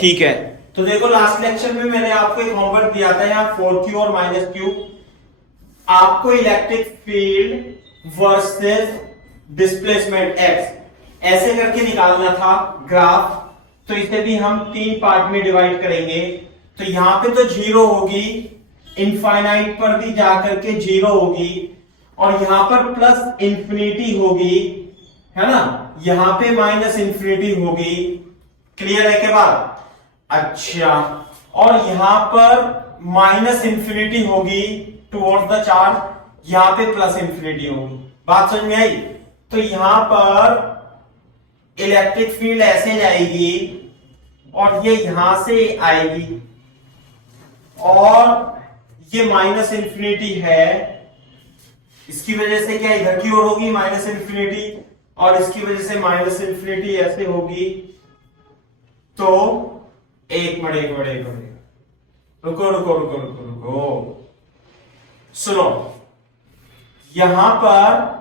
ठीक है, तो देखो लास्ट लेक्चर में मैंने आपको एक होमवर्क दिया था यहाँ 4q और -q। आपको electric field versus displacement x ऐसे करके निकालना था ग्राफ। तो इसे भी हम 3 पार्ट में डिवाइड करेंगे। तो यहां पे तो जीरो होगी, इनफाइनाइट पर भी जाकर के जीरो होगी, और यहां पर प्लस इंफिनिटी होगी, है ना, यहां पे माइनस इंफिनिटी होगी। क्लियर है के बाद? अच्छा, और यहां पर माइनस इंफिनिटी होगी टुवर्ड्स द चार्ज, यहां पे प्लस इंफिनिटी होगी। बात समझ में आई? तो यहां पर इलेक्ट्रिक फील्ड ऐसे जाएगी और ये यहां से आएगी, और ये माइनस इंफिनिटी है, इसकी वजह से क्या इधर की ओर होगी माइनस इंफिनिटी, और इसकी वजह से माइनस इंफिनिटी ऐसे होगी। तो एक मिनट रुको रुको रुको रुको रुको, सुनो, यहां पर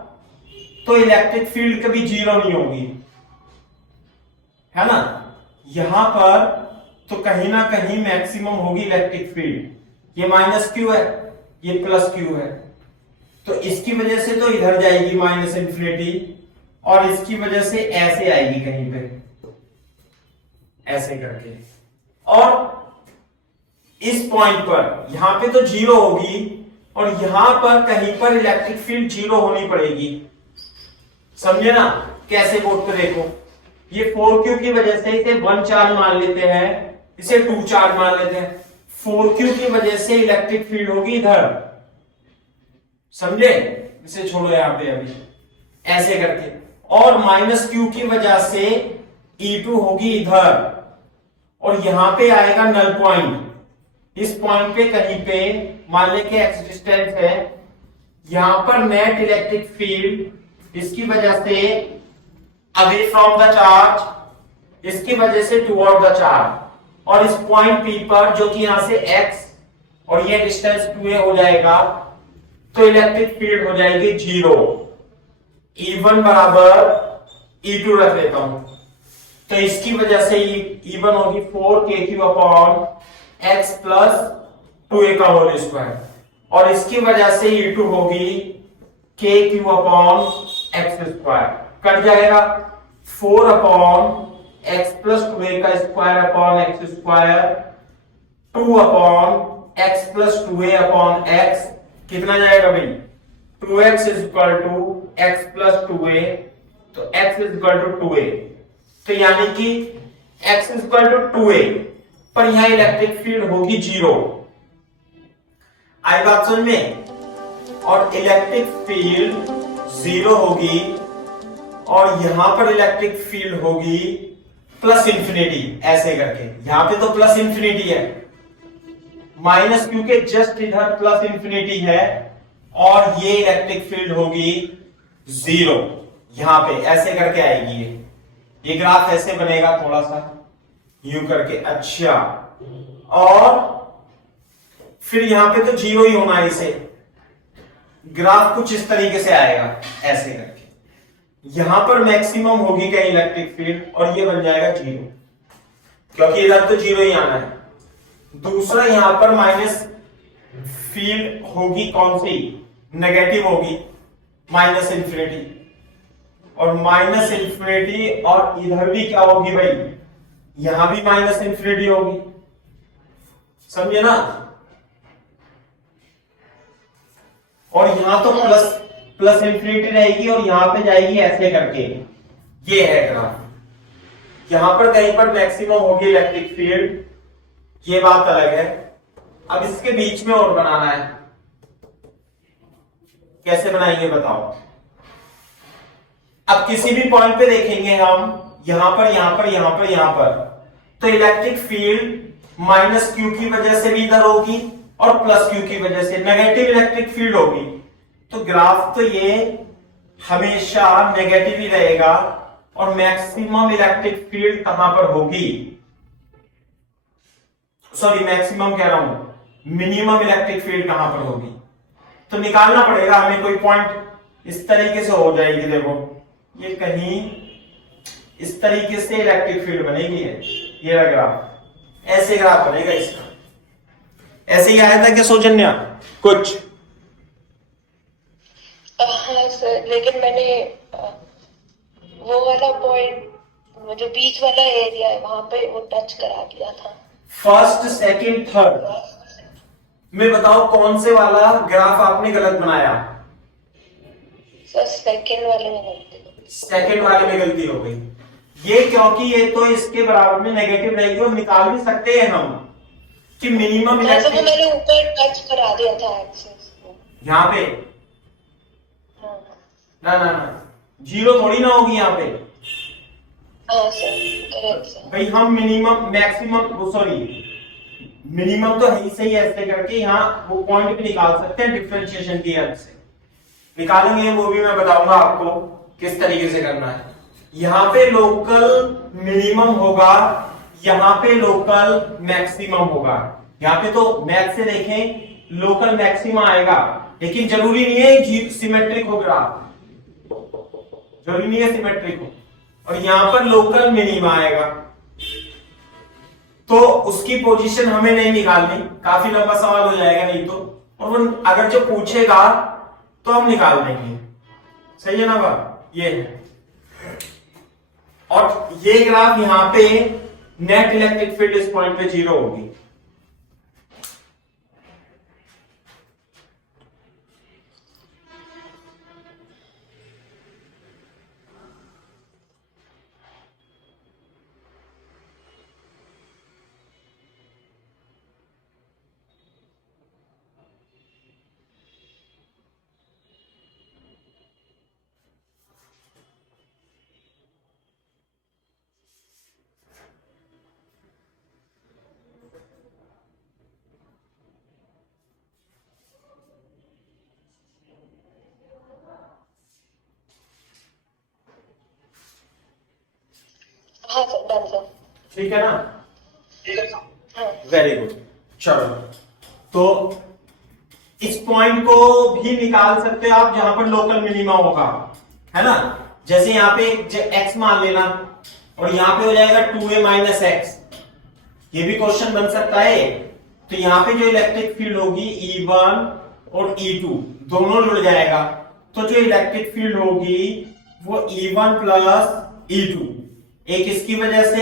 तो इलेक्ट्रिक फील्ड कभी जीरो नहीं होगी, है ना, यहां पर तो कहीं ना कहीं मैक्सिमम होगी इलेक्ट्रिक फील्ड। ये -q है, ये +q है, तो इसकी वजह से तो इधर जाएगी माइनस इंफिनिटी, और इसकी वजह से ऐसे आएगी कहीं पे, ऐसे करके। और इस पॉइंट पर यहां पे तो जीरो होगी, और यहां पर कहीं पर इलेक्ट्रिक फील्ड जीरो होनी पड़ेगी। समझे ना? कैसे बोर्ड पे देखो, ये 4q की वजह से इसे 1 चार्ज मान लेते हैं, इसे 2 चार्ज मान लेते हैं। 4q की वजह से इलेक्ट्रिक फील्ड होगी इधर, समझे? इसे छोड़ो यहां पे अभी, ऐसे करके। और -q की वजह से E2 होगी इधर, और यहां पे आएगा नल पॉइंट। इस पॉइंट पे कहीं पे मान ले के x डिस्टेंस है, यहां पर नेट इलेक्ट्रिक फील्ड इसकी वजह से अवे फ्रॉम द चार्ज, इसकी वजह से टुवर्ड द चार्ज, और इस पॉइंट P पर जो कि यहां से x और ये डिस्टेंस 2a हो जाएगा, तो इलेक्ट्रिक फील्ड हो जाएगी जीरो। E1 बराबर E2 रख लेता हूं, तो इसकी वजह से E1 होगी 4kq upon x plus 2a का होल स्क्वायर, और इसकी वजह से E2 होगी kq upon x square. Cut जाएगा 4 अपॉन x प्लस 2a का square upon x square, 2 upon x plus 2a upon x, कितना जाएगा भाई? 2x is equal to x plus 2a, तो x is equal to 2a, तो यानी कि x is equal to 2a, पर यहां इलेक्ट्रिक फील्ड होगी जीरो। आई बात समझ में? और इलेक्ट्रिक फील्ड जीरो होगी, और यहां पर इलेक्ट्रिक फील्ड होगी प्लस इंफिनिटी, ऐसे करके। यहां पे तो प्लस इंफिनिटी है, -q के जस्ट इधर प्लस इंफिनिटी है, और ये इलेक्ट्रिक फील्ड होगी जीरो, यहां पे ऐसे करके आएगी। ये ग्राफ ऐसे बनेगा थोड़ा सा यूं करके। अच्छा, और फिर यहां पे तो जीरो ही होना है, इसे ग्राफ कुछ इस तरीके से आएगा, ऐसे करके। यहां पर मैक्सिमम होगी कहीं इलेक्ट्रिक फील्ड, और ये बन जाएगा जीरो, क्योंकि इधर तो जीरो ही आना है। दूसरा यहां पर माइनस फील्ड होगी, कौन सी? नेगेटिव होगी, माइनस इंफिनिटी, और माइनस इंफिनिटी, और इधर भी क्या होगी भाई? यहां भी माइनस इंफिनिटी होगी, समझे ना? और यहां तो प्लस इंफिनिटी रहेगी, और यहां पे जाएगी ऐसे करके। ये है ग्राफ। यहां पर कहीं पर मैक्सिमम होगी इलेक्ट्रिक फील्ड, ये बात अलग है। अब इसके बीच में और बनाना है, कैसे बनाएंगे बताओ? अब किसी भी पॉइंट पे देखेंगे हम, यहां पर यहां पर यहां पर यहां पर, तो इलेक्ट्रिक फील्ड -q की वजह से भी इधर होगी, और +q की वजह से नेगेटिव इलेक्ट्रिक फील्ड होगी। तो ग्राफ तो ये हमेशा नेगेटिव ही रहेगा, और मैक्सिमम इलेक्ट्रिक फील्ड कहां पर होगी? सॉरी, मैक्सिमम कह रहा हूं, मिनिमम इलेक्ट्रिक फील्ड कहां पर होगी? तो निकालना पड़ेगा हमें कोई पॉइंट, इस तरीके से हो जाएगी। देखो, ये कहीं इस तरीके से इलेक्ट्रिक फील्ड बनेगी है, ये ग्राफ, ऐसे ग्राफ बनेगा इसका। ऐसे ही आया था क्या सौजन्या कुछ? हाँ सर, लेकिन मैंने वो वाला पॉइंट, वो जो बीच वाला एरिया है वहां पे वो टच करा दिया था। फर्स्ट सेकंड थर्ड में बताओ कौन से वाला ग्राफ आपने गलत बनाया? सर सेकंड वाले में गलती हो गई। सेकंड वाले में गलती हो गई ये, क्योंकि ये तो इसके बराबर में नेगेटिव रहेगी और निकाल भी सकते हैं हम कि मिनिमम हाँ, तो वो मैंने ऊपर टच करा दिया था एक्सेस को। यहाँ पे हाँ ना ना ना, जीरो थोड़ी ना होगी यहाँ पे हाँ सर, करेक्ट सर। भाई। हम मिनिमम मैक्सिमम सॉरी मिनिमम तो है सही, ऐसे करके यहाँ वो पॉइंट भी निकाल सकते हैं डिफरेंशिएशन की हेल्प से निकालेंगे, वो भी मैं बताऊंगा आपको किस तरीके से करना है। यहाँ पे लोकल मिनिमम होगा, यहाँ पे लोकल मैक्सिमम होगा। यहाँ पे तो मैथ से देखें लोकल मैक्सिमम आएगा, लेकिन जरूरी नहीं है सिमेट्रिक हो ग्राफ, जरूरी नहीं है सिमेट्रिक हो। और यहाँ पर लोकल मिनिमम आएगा, तो उसकी पोजीशन हमें नहीं निकालनी, काफी लंबा सवाल हो जाएगा नहीं तो, और वो अगर जो पूछेगा तो हम निकाल देंगे। सही है ना बात? ये है। और ये ग्राफ यहां पे नेट इलेक्ट्रिक फील्ड इस पॉइंट पे 0 होगी। हाँ सर, डन सर। ठीक है ना? हाँ वेरी गुड। चलो, तो इस पॉइंट को भी निकाल सकते हो आप जहां पर लोकल मिनिमा होगा, है ना? जैसे यहाँ पे x मान लेना और यहाँ पे हो जाएगा 2a माइनस एक्स, ये भी क्वेश्चन बन सकता है। तो यहाँ पे जो इलेक्ट्रिक फील्ड होगी E1 और E2 दोनों जुड़ जाएगा, तो जो इलेक्ट्रिक फील्ड होगी वो E1 प्लस E2, एक इसकी वजह से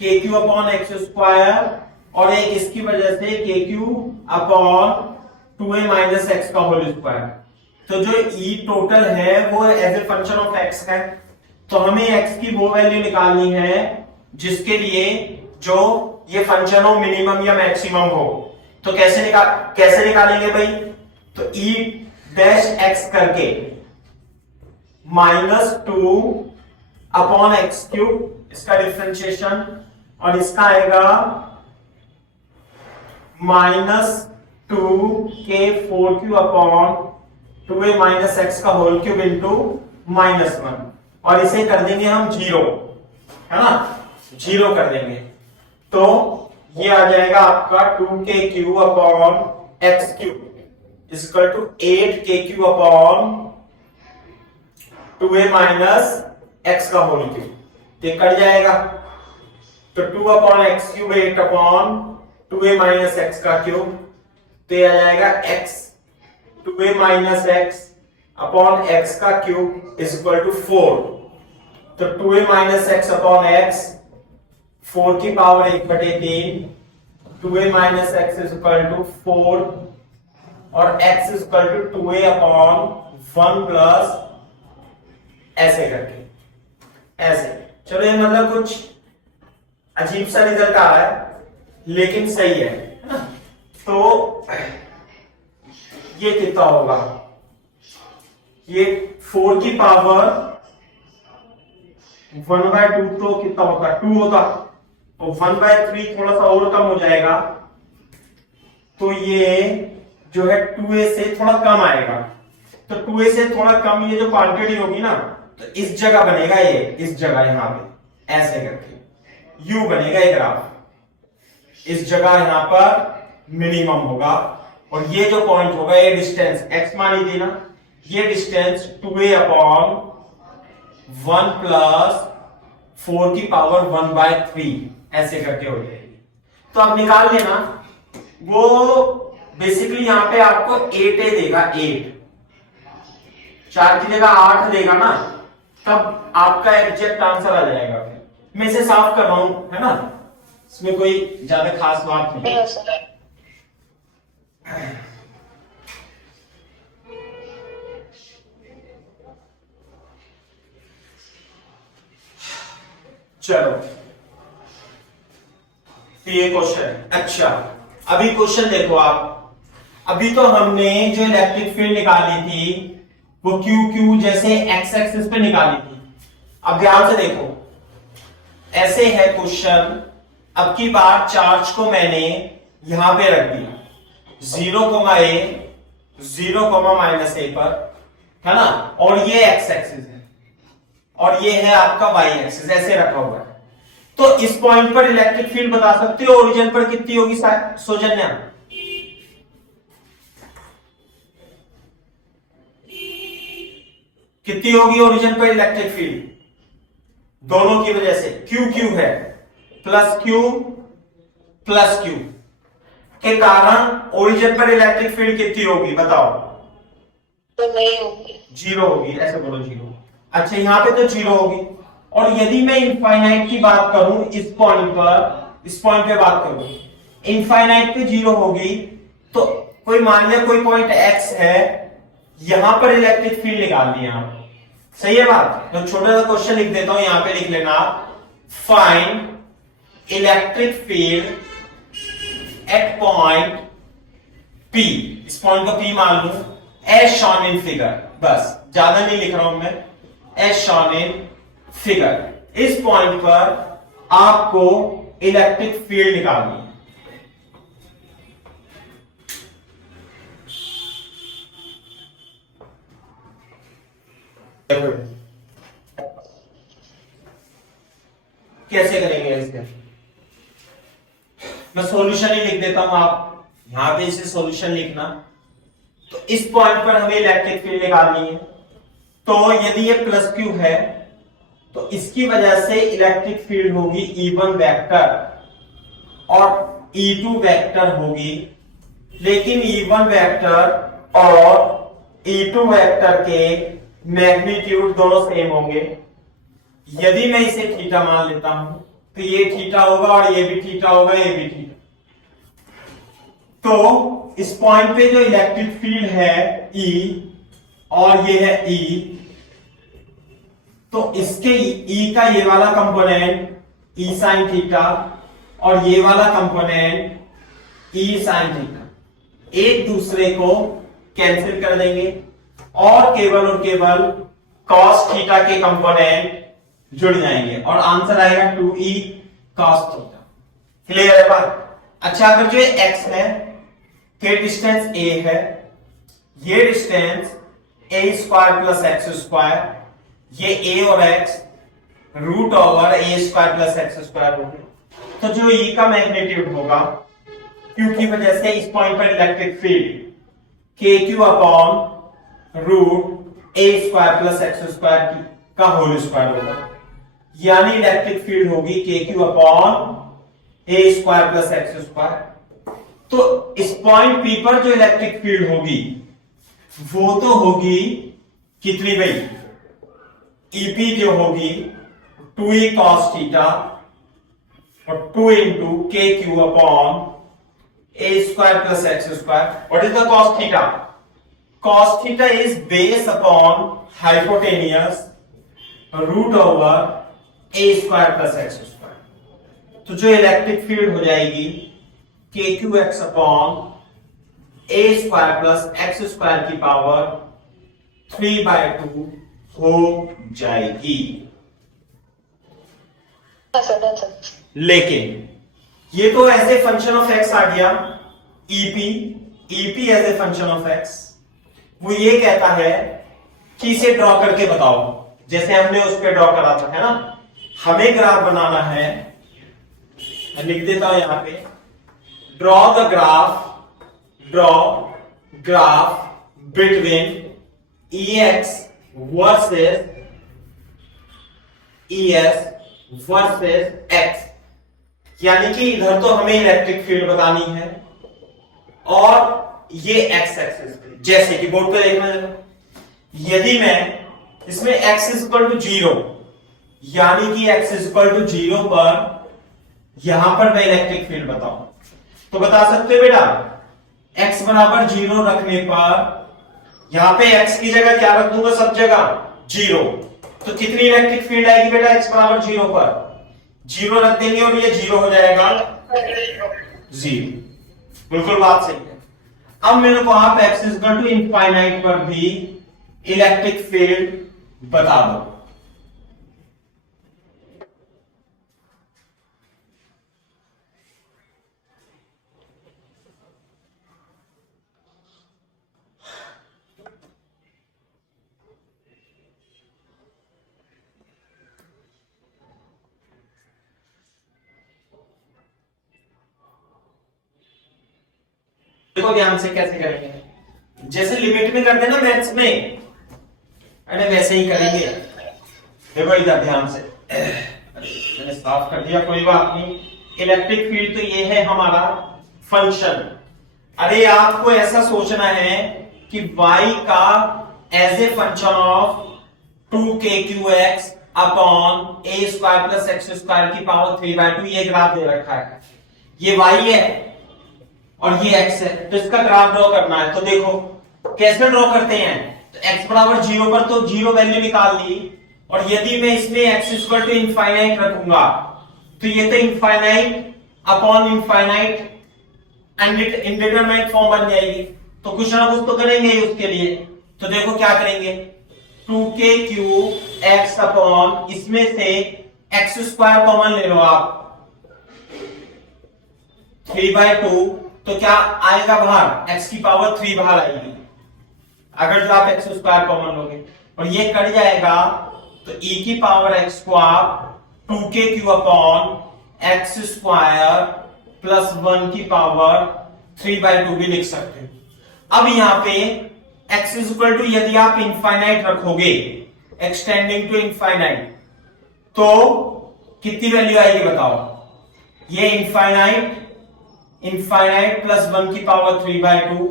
KQ अपॉन एक्स स्क्वायर और एक इसकी वजह से KQ upon 2a minus x का होल स्क्वायर। तो जो E टोटल है वो as a function of x है, तो हमें x की वो वैल्यू निकालनी है जिसके लिए जो ये फंक्शन हो मिनिमम या मैक्सिमम हो। तो कैसे निकालेंगे भाई? तो E डैश x करके -2 अपॉन एक्स क्यूब, इसका डिफरेंशिएशन, और इसका आएगा -2k4q upon 2a minus x का होल क्यूब इंटू -1, और इसे कर देंगे हम 0, है ना? 0 कर देंगे, तो ये आ जाएगा आपका 2kq upon x cube equal to 8kq upon 2a minus x का होल क्यूब। ये कट जाएगा, तो 2 upon x cube 8 upon 2a minus x का क्यूब, तो ये आ जाएगा x 2a minus x upon x का क्यूब इज इक्वल टू 4। तो 2a minus x upon x 4 की power 1/3, 2a minus x is equal to 4 और x is equal to 2a upon 1 plus, ऐसे करके ऐसे। चलो, ये मतलब कुछ अजीब सा रिजल्ट आ रहा है लेकिन सही है ना? तो ये कितना होगा? ये 4 की पावर 1/2 तो कितना होता है? 2 होता, तो 1/3 थोड़ा सा और कम हो जाएगा, तो ये जो है 2a से थोड़ा कम आएगा। तो 2a से थोड़ा कम ये जो क्वांटिटी होगी ना, तो इस जगह बनेगा, ये इस जगह यहां पे ऐसे करके u बनेगा ये ग्राफ, इस जगह यहां पर मिनिमम होगा, और ये जो पॉइंट होगा ये डिस्टेंस x मान लीजिए ना, ये डिस्टेंस 2a अपॉन 1 प्लस 4 की पावर 1/3 ऐसे करके हो जाएगी। तो अब निकाल लेना। वो बेसिकली यहां पे आपको 8a देगा, 8 4 की जगह 8 देगा ना, तब आपका एग्जैक्ट आंसर आ जाएगा। फिर मैं इसे साफ कर रहा हूं, है ना, इसमें कोई ज्यादा खास बात नहीं। हाँ सर। चलो तो ये क्वेश्चन। अच्छा अभी क्वेश्चन देखो आप। अभी तो हमने जो इलेक्ट्रिक फील्ड निकाली थी वो क्यू क्यू जैसे एक्स एक्सिस पे निकाली थी। अब ध्यान से देखो, ऐसे है क्वेश्चन। अब की बार चार्ज को मैंने यहां पे रख दिया 0,a 0,-a पर, है ना, और ये एक्स एक्सिस है और ये है आपका वाई एक्सिस, ऐसे रखा हुआ है। तो इस पॉइंट पर इलेक्ट्रिक फील्ड बता सकते हो ओरिजिन पर कितनी होगी सौजन्या? कितनी होगी ओरिजिन पर इलेक्ट्रिक फील्ड? दोनों की वजह से क्यू क्यू है, प्लस क्यू के कारण ओरिजिन पर इलेक्ट्रिक फील्ड कितनी होगी बताओ? तो नहीं होगी, 0 होगी, ऐसे बोलो 0। अच्छा यहां पे तो 0 होगी। और यदि मैं इनफाइनाइट की बात करूं, इस पॉइंट पे बात करूं, इनफाइनाइट पे 0 होगी। तो कोई मान लिया कोई पॉइंट x है, यहां पर इलेक्ट्रिक फील्ड निकालनी है आप, सही है बात? तो छोटा सा क्वेश्चन लिख देता हूं, यहां पे लिख लेना आप, find electric field at point P। इस पॉइंट को P मान लूं, एज शॉन इन फिगर, बस ज्यादा नहीं लिख रहा हूं मैं, एज शॉन इन फिगर। इस पॉइंट पर आपको इलेक्ट्रिक फील्ड निकालनी है। कैसे करेंगे इसके? मैं सॉल्यूशन ही लिख देता हूं, आप यहां पे इसे सॉल्यूशन लिखना। तो इस पॉइंट पर हमें इलेक्ट्रिक फील्ड निकालनी है। तो यदि ये प्लस क्यू है तो इसकी वजह से इलेक्ट्रिक फील्ड होगी E1 वेक्टर और E2 वेक्टर होगी, लेकिन E1 वेक्टर और E2 वेक्टर के मैग्नीट्यूड दोनों सेम होंगे। यदि मैं इसे थीटा मान लेता हूं तो ये थीटा होगा और ये भी थीटा होगा, ये भी थीटा। तो इस पॉइंट पे जो इलेक्ट्रिक फील्ड है E और ये है E, तो इसके E का ये वाला कंपोनेंट E साइन थीटा और ये वाला कंपोनेंट E साइन थीटा एक दूसरे को कैंसिल कर देंगे और केवल कॉस थीटा के कंपोनेंट जुड़ जाएंगे और आंसर आएगा 2E कॉस थीटा। क्लियर है बात? अच्छा अगर जो x है के डिस्टेंस a है, ये डिस्टेंस a² प्लस x², ये a और x root over a² plus x² होगी। तो जो E का मैग्नीट्यूड होगा Q की वजह से इस पॉइंट पर electric field KQ upon root a² plus x² का होल स्क्वायर होगा, यानी इलेक्ट्रिक फील्ड होगी KQ upon a² plus x²। तो इस पॉइंट P पर जो इलेक्ट्रिक फील्ड होगी वो तो होगी कितनी भाई? EP जो होगी 2E cos थीटा और 2 into KQ upon a² plus x²। What is the cos theta? Cos theta is base upon hypotenuse root over a² plus x²। तो जो इलेक्ट्रिक फील्ड हो जाएगी KQX upon a² plus x² की power 3/2 हो जाएगी। लेकिन ये तो as a function of x आ गया, EP as a function of x. वो ये कहता है कि इसे ड्रॉ करके बताओ, जैसे हमने उस पर ड्रॉ करा था, है ना। हमें ग्राफ बनाना है, मैं लिख देता हूं यहां पे, draw graph between EX versus ES versus X। यानी कि इधर तो हमें इलेक्ट्रिक फील्ड बतानी है और ये एक्स एक्सिस पे, जैसे कि बोर्ड पे देखना जरा, यदि मैं इसमें x इज इक्वल टू 0 यानी कि x इज इक्वल टू 0 पर यहां पर मैं इलेक्ट्रिक फील्ड बताऊं तो बता सकते हो बेटा x बराबर 0 रखने पर यहां पे x की जगह क्या रख दूंगा, सब जगह 0, तो कितनी इलेक्ट्रिक फील्ड आएगी बेटा x बराबर 0 पर, 0 रख देंगे और ये 0 हो जाएगा 0। बिल्कुल बात सही है। अब मेरे को आप x is equal to infinite पर भी इलेक्ट्रिक फील्ड बता दो। देखो ध्यान से कैसे करेंगे, जैसे लिमिट में करते ना मैथ्स में, अरे वैसे ही करेंगे। देखो इधर ध्यान से, मैंने साफ कर दिया, कोई बात नहीं। इलेक्ट्रिक फील्ड तो ये है हमारा फंक्शन। अरे आपको ऐसा सोचना है कि y का as a function of 2kqx upon a square plus x square की पावर 3/2 ये ग्राफ दे रखा है, ये y है और ये x है, तो इसका ग्राफ ड्रॉ करना है। तो देखो कैसे ड्रॉ करते हैं, तो x बराबर 0 पर तो 0 वैल्यू निकाल ली, और यदि मैं इसमें x इक्वल टू इनफाइनाइट रखूंगा तो ये तो infinite upon infinite indeterminate form बन जाएगी, तो कुछ ना कुछ तो करेंगे ही उसके लिए। तो देखो क्या करेंगे, 2kqx अपॉन इसमें से x स्क्वायर कॉमन ले लो आप, 3/2, तो क्या आएगा बाहर, x की पावर 3 बाहर आएगी अगर जो आप x स्क्वायर कॉमन लोगे, और ये कट जाएगा तो e की पावर x को आप 2kq upon x square plus 1 की पावर 3/2 भी लिख सकते हो। अब यहां पे x इज इक्वल टू यदि आप इनफाइनाइट रखोगे, एक्सटेंडिंग टू इनफाइनाइट, तो कितनी वैल्यू आएगी बताओ, ये इनफाइनाइट प्लस 1 की पावर 3/2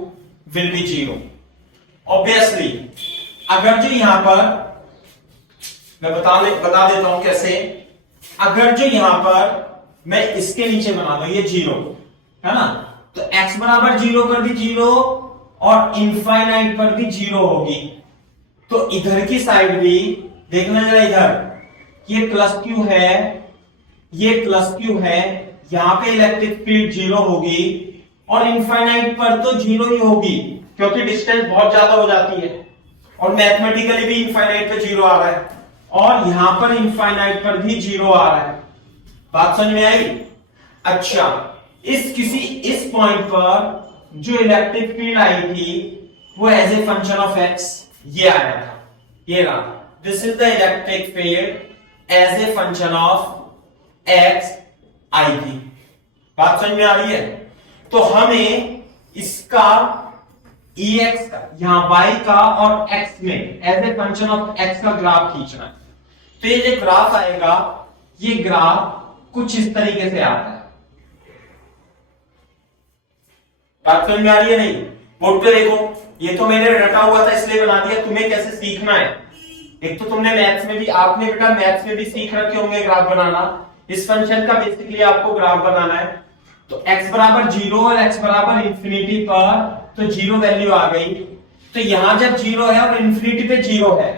विल बी 0। ऑब्वियसली अगर जो यहां पर मैं बता देता हूं कैसे, अगर जो यहां पर मैं इसके नीचे बना दूं ये 0 है ना, तो x बराबर 0 पर भी 0 और इनफाइनाइट पर भी 0 होगी, तो इधर की साइड भी देखना जरा, इधर ये प्लस क्यू है, ये प्लस क्यू है, यहां पे इलेक्ट्रिक फील्ड 0 होगी, और इनफाइनाइट पर तो 0 ही होगी क्योंकि डिस्टेंस बहुत ज्यादा हो जाती है, और मैथमेटिकली भी इनफाइनाइट पे 0 आ रहा है, और यहां पर इनफाइनाइट पर भी 0 आ रहा है। बात समझ में आई? अच्छा, इस पॉइंट पर जो इलेक्ट्रिक फील्ड आई थी वो as a function of x ये आया था, ये रहा, this is the electric field as a function of x आई थी। बात समझ में आ रही है? तो हमें इसका ex का, यहां y का और x में as a function of x का ग्राफ खींचना है। तो ये जो ग्राफ आएगा, ये ग्राफ कुछ इस तरीके से आता है। बात समझ में आ रही है? नहीं, बोर्ड पे देखो, ये तो मैंने रटा हुआ था इसलिए बना दिया, तुम्हें कैसे सीखना है। एक तो तुमने मैथ्स में भी, आपने बेटा मैथ्स में भी सीख रखे होंगे ग्राफ बनाना, इस फंक्शन का बेसिकली आपको ग्राफ बनाना है। तो x बराबर 0 और x बराबर इंफिनिटी पर तो 0 वैल्यू आ गई, तो यहां जब 0 है और इंफिनिटी पे 0 है,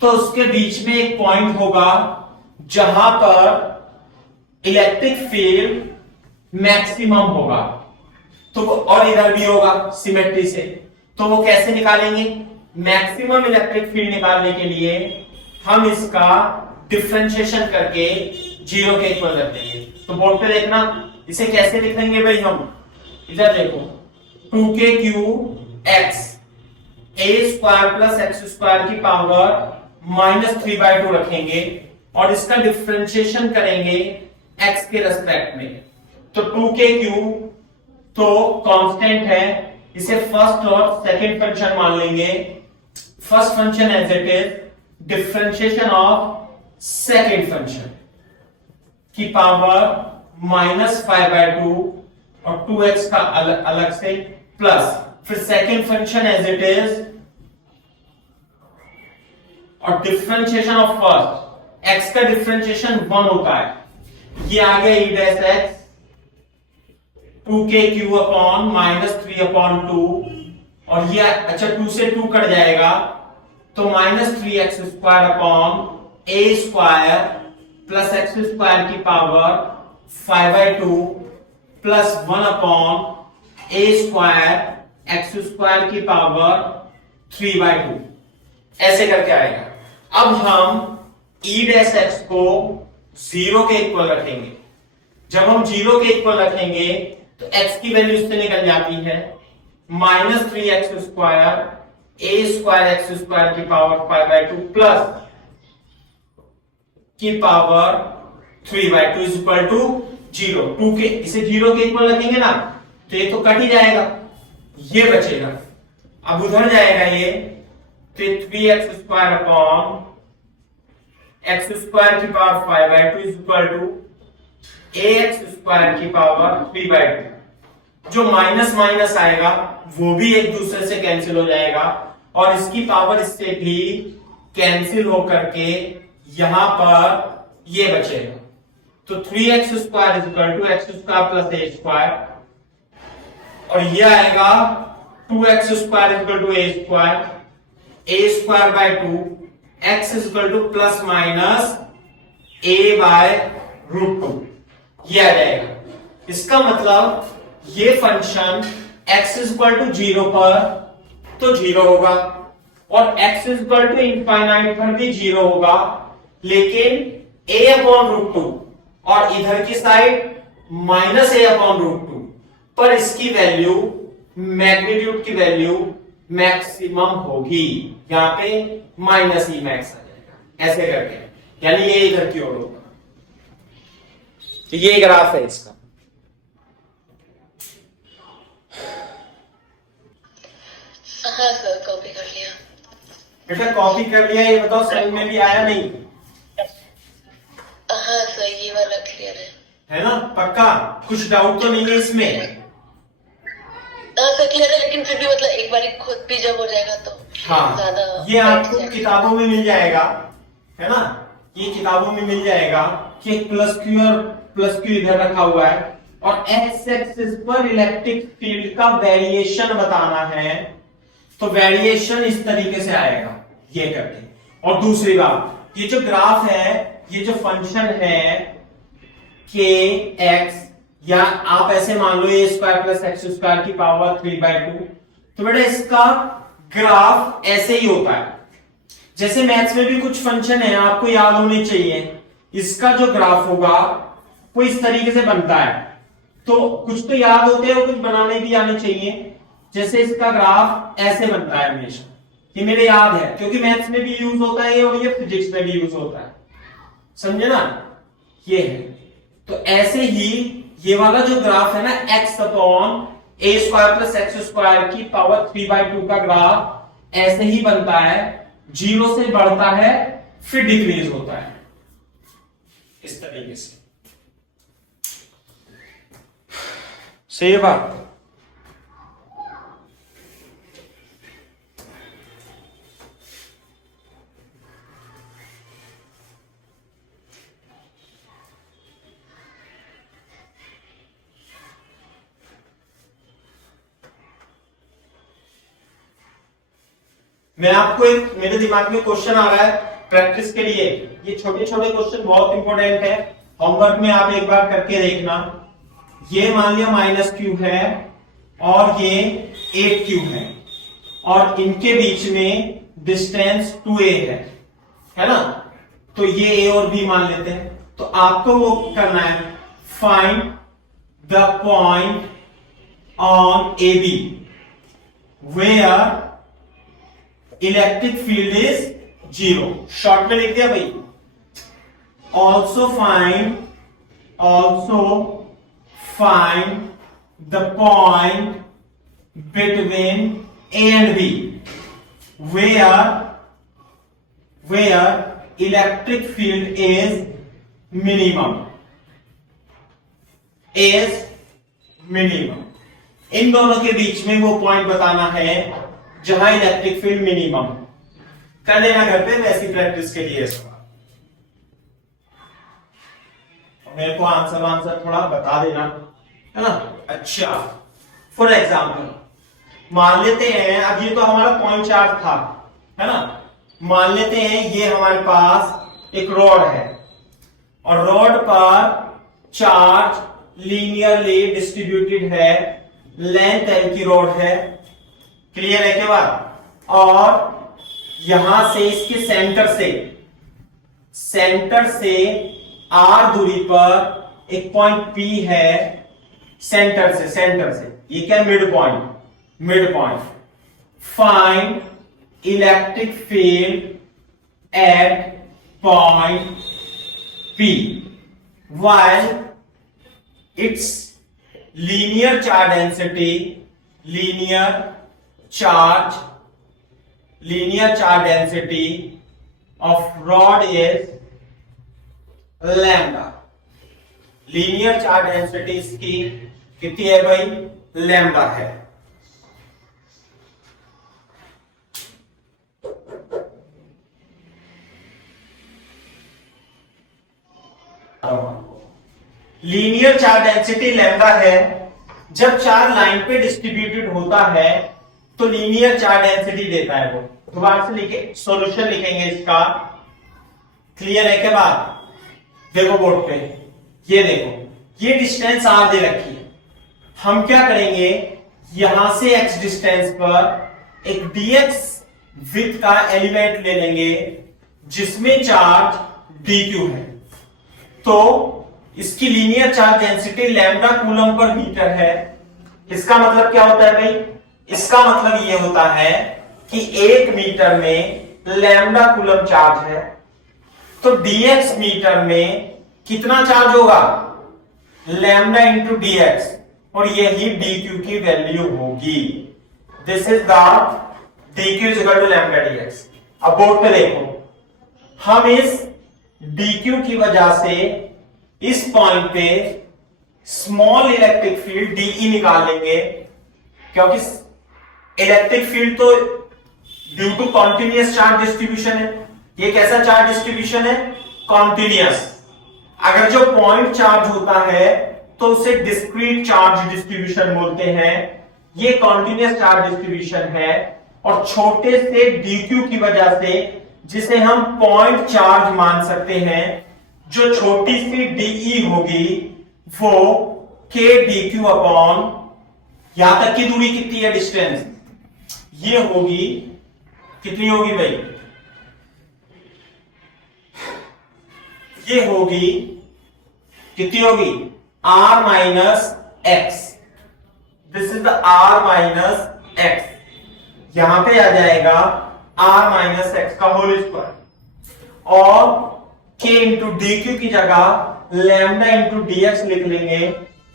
तो उसके बीच में एक पॉइंट होगा जहां पर इलेक्ट्रिक फील्ड मैक्सिमम होगा, तो वो, और इधर भी होगा सिमेट्री से, तो वो कैसे निकालेंगे, मैक्सिमम इलेक्ट्रिक फील्ड निकालने के लिए हम इसका डिफरेंशिएशन करके 0 के इक्वल रख देंगे। तो बोर्ड पे देखना, इसे कैसे लिखेंगे भाई हम, इधर देखो, 2kqx a square plus x square की पावर -3/2 रखेंगे और इसका डिफरेंशिएशन करेंगे x के रेस्पेक्ट में। तो 2kq तो कांस्टेंट है, इसे फर्स्ट और सेकंड फंक्शन मान लेंगे। First function as it is differentiation of second function की पावर -5/2 और 2x का अलग से प्लस, फिर second function as it is, और डिफरेंशिएशन ऑफ फर्स्ट, x का डिफरेंशिएशन 1 होता है, ये आ गया e dash x 2kq upon -3/2, और ये अच्छा 2 से 2 कट जाएगा तो -3x² upon a² plus x² की power 5/2 plus 1 upon a² x² की पावर 3/2, ऐसे करके आएगा। अब हम e डैश x को 0 के इक्वल रखेंगे। जब हम 0 के इक्वल रखेंगे तो x की वैल्यू इससे निकल जाती है, -3x² a² x² की पावर 5/2 प्लस की पावर 3/2 इज इक्वल टू 0। 2 के इसे 0 के इक्वल रखेंगे ना तो ये तो कट ही जाएगा, ये बचेगा, अब उधर जाएगा ये, तो 3x² अपॉन x² की power 5/2 is equal to ax² की पावर 3/2। जो माइनस माइनस आएगा वो भी एक दूसरे से कैंसिल हो जाएगा और इसकी पावर इससे भी कैंसिल होकर के यहां पर ये बचेगा, तो 3x² is equal to x² plus a², और ये आएगा 2x² is equal to a²/2, x is equal to plus minus a/√2, ये आ जाएगा। इसका मतलब ये function x is equal to 0 पर तो 0 होगा और x is equal to infinite पर भी 0 होगा, लेकिन a/√2 और इधर की साइड -a/√2 पर इसकी वैल्यू, मैग्नीट्यूड की वैल्यू मैक्सिमम होगी, यहां पे -e मैक्स आ जाएगा, ऐसे करके, यानी ये इधर की ओर होगा। तो ये ग्राफ है इसका। हाँ सर, कॉपी कर लिया। बेटा कॉपी कर लिया, ये बताओ समझ में भी आया नहीं? हाँ सर, ये वाला क्लियर है ना? पक्का? कुछ डाउट तो नहीं है इसमें? हाँ सर, क्लियर है, लेकिन फिर भी मतलब एक बार खुद भी जब हो जाएगा तो हाँ, ज्यादा ये आपको किताबों में मिल जाएगा, है ना? ये किताबों में मिल जाएगा कि +q और +q इधर रखा हुआ है और x एक्सिस पर इलेक्ट्रिक फील्ड का वेरिएशन बताना है, तो वेरिएशन इस तरीके से आएगा, ये करके। और दूसरी बात, ये जो ग्राफ है, ये जो फंक्शन है के एक्स, या आप ऐसे मान लो a² प्लस x² की पावर 3/2, तो बेटा इसका ग्राफ ऐसे ही होता है। जैसे मैथ्स में भी कुछ फंक्शन है आपको याद होने चाहिए, इसका जो ग्राफ होगा वो इस तरीके से बनता है, तो कुछ तो याद होते हैं और कुछ बनाने भी आने चाहिए। जैसे इसका ग्राफ ऐसे बनता है हमेशा, ये मेरे याद है क्योंकि मैथ्स में भी यूज होता है और ये फिजिक्स में भी यूज होता है, समझे ना? ये है, तो ऐसे ही ये वाला जो ग्राफ है ना, x upon a² plus x² की पावर 3/2 का ग्राफ ऐसे ही बनता है, 0 से बढ़ता है फिर डिक्रीज होता है, इस तरीके से। सही बात? मैं आपको एक, मेरे दिमाग में क्वेश्चन आ रहा है प्रैक्टिस के लिए, ये छोटे छोटे क्वेश्चन बहुत इंपॉर्टेंट है, होमवर्क में आप एक बार करके देखना। ये मान लिया -q है और ये 8q है और इनके बीच में डिस्टेंस 2a है ना? तो ये a और b मान लेते हैं, तो आपको वो करना है, find the point on AB where electric field is 0। Short में लिख दिया भाई। Also find the point between A and B where electric field is minimum। Is minimum. इन दोनों के बीच में वो पॉइंट बताना है जहां इलेक्ट्रिक फील्ड मिनिमम। कर लेना घर पे वैसी प्रैक्टिस के लिए सवाल। मेरे को आंसर थोड़ा बता देना, है ना। अच्छा, फॉर एग्जाम्पल मान लेते हैं, अब ये तो हमारा पॉइंट चार्ज था, है ना। मान लेते हैं ये हमारे पास एक रॉड है और रॉड पर चार्ज लीनियरली डिस्ट्रीब्यूटेड है, लेंथ एल की रॉड है, क्लियर है के बाद, और यहां से इसके सेंटर से आर दूरी पर एक पॉइंट पी है, सेंटर से ये क्या, mid point. Find electric field at point P while it's linear charge density of rod is lambda. Linear charge density इसकी कितनी है भाई, लैम्डा है। लीनियर चार्ज डेंसिटी लैम्डा है। जब चार्ज लाइन पे डिस्ट्रीब्यूटेड होता है तो लीनियर चार्ज डेंसिटी देता है वो। दोबारा से लिखे, सॉल्यूशन लिखेंगे इसका, क्लियर है के बाद। देखो बोर्ड पे, ये देखो, ये डिस्टेंस आर दे रखी है। हम क्या करेंगे, यहां से x डिस्टेंस पर एक dx विड्थ का एलिमेंट ले लेंगे जिसमें चार्ज dq है। तो इसकी linear charge density lambda coulomb per metre है। इसका मतलब क्या होता है भाई, इसका मतलब ये होता है कि 1 मीटर में लैम्डा कूलम चार्ज है, तो dx मीटर में कितना चार्ज होगा, लैम्डा इंटू dx, और यही dq की वैल्यू होगी। This is the dq is equal to lambda dx। अब बोर्ड पे देखो, हम इस dq की वजह से इस पॉइंट पे स्मॉल इलेक्ट्रिक फील्ड dE निकाल लेंगे, क्योंकि इलेक्ट्रिक फील्ड तो due to continuous charge distribution है। ये कैसा चार्ज डिस्ट्रीब्यूशन है, कॉन्टिन्यूअस। अगर जो पॉइंट चार्ज होता है तो उसे डिस्क्रीट चार्ज डिस्ट्रीब्यूशन बोलते हैं। ये कॉन्टिन्यूअस चार्ज डिस्ट्रीब्यूशन है, और छोटे से dq की वजह से, जिसे हम पॉइंट चार्ज मान सकते हैं, जो छोटी सी dE होगी वो k dq अपॉन, यहां तक की दूरी कितनी है, डिस्टेंस, ये होगी, कितनी होगी भाई, ये होगी, कितनी होगी, r minus x. This is the r minus x. यहां पे आ जाएगा r माइनस एक्स का होल स्क्वायर, और k इंटू dq की जगह लैम्डा इंटू dx लिख लेंगे,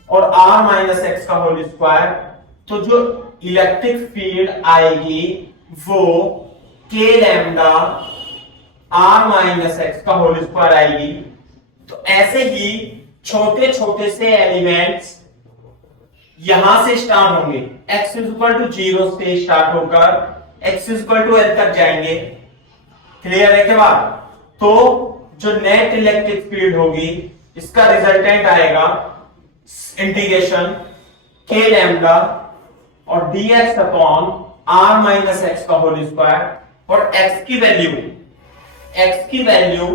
और r माइनस एक्स का होल स्क्वायर। तो जो इलेक्ट्रिक फील्ड आएगी वो k lambda r minus x का होल स्क्वायर आएगी। तो ऐसे ही छोटे छोटे से एलिमेंट्स यहां से स्टार्ट होंगे, x इज इक्वल टू 0 से स्टार्ट होकर x is equal to l तक जाएंगे, क्लियर है के बाद। तो जो नेट इलेक्ट्रिक फील्ड होगी, इसका रिजल्टेंट आएगा इंटीग्रेशन k लैम्डा और dx upon r minus x का होल स्क्वायर, और x की वैल्यू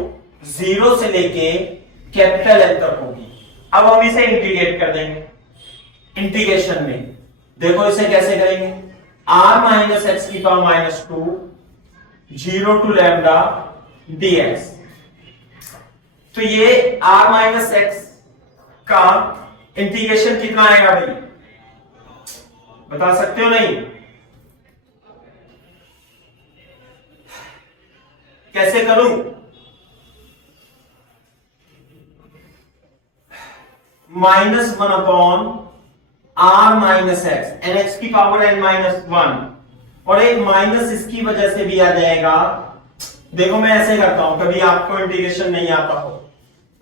0 से लेके कैपिटल L तक होगी। अब हम इसे इंटीग्रेट कर देंगे। इंटीग्रेशन में देखो इसे कैसे करेंगे, r माइनस एक्स की power minus 2, 0 to lambda dx। तो ये r माइनस एक्स का इंटीग्रेशन कितना आएगा भाई, बता सकते हो नहीं, कैसे करूं, -1 upon r minus x, n x की पावर n माइनस 1, और एक माइनस इसकी वजह से भी आ जाएगा। देखो मैं ऐसे करता हूं, कभी आपको इंटीग्रेशन नहीं आता हो,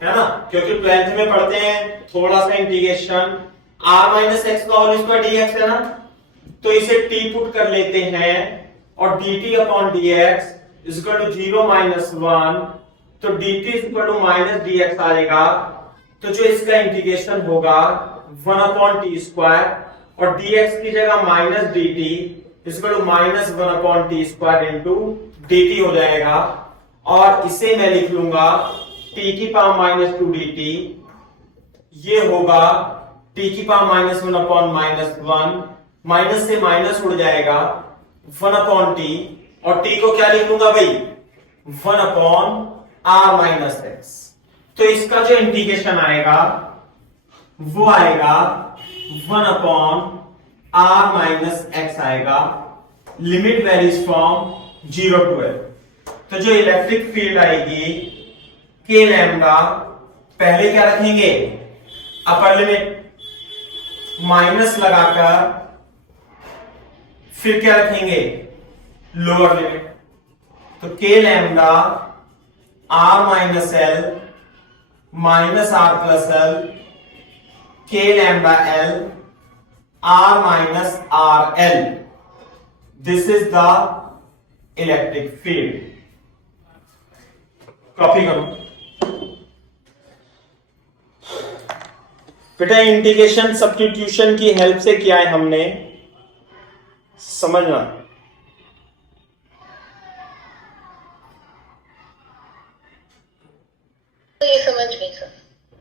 है ना, क्योंकि 12th में पढ़ते हैं थोड़ा सा इंटीग्रेशन r माइनस एक्स का होल स्क्वायर dx है ना, तो इसे t पुट कर लेते हैं और dt upon dx is equal to 0 minus 1, तो dt is equal to minus dx आएगा, तो जो इसका इंटीग्रेशन होगा 1 अपॉन टी स्क्वायर और dx की जगह minus dt is equal to minus 1 upon t square into dt हो जाएगा, और इसे मैं लिख लूंगा t की पावर माइनस 2 dt, ये होगा t की power minus 1 upon minus 1, minus से माइनस उड़ जाएगा 1 अपॉन टी, और t को क्या लिख लूंगा भाई 1 अपॉन r माइनस एक्स। तो इसका जो इंटीग्रेशन आएगा वो आएगा 1 अपॉन r माइनस एक्स आएगा, limit varies from 0 to l। तो जो इलेक्ट्रिक फील्ड आएगी के लैम्डा, पहले क्या रखेंगे अपर लिमिट माइनस लगाकर, फिर क्या रखेंगे लोअर लिमिट, तो k lambda r minus L minus r plus L, k lambda L r minus r L, this is the electric field. Copy करो बेटा, इंटीग्रेशन सब्स्टिट्यूशन की हेल्प से किया है हमने, समझना। ये समझ गई सर।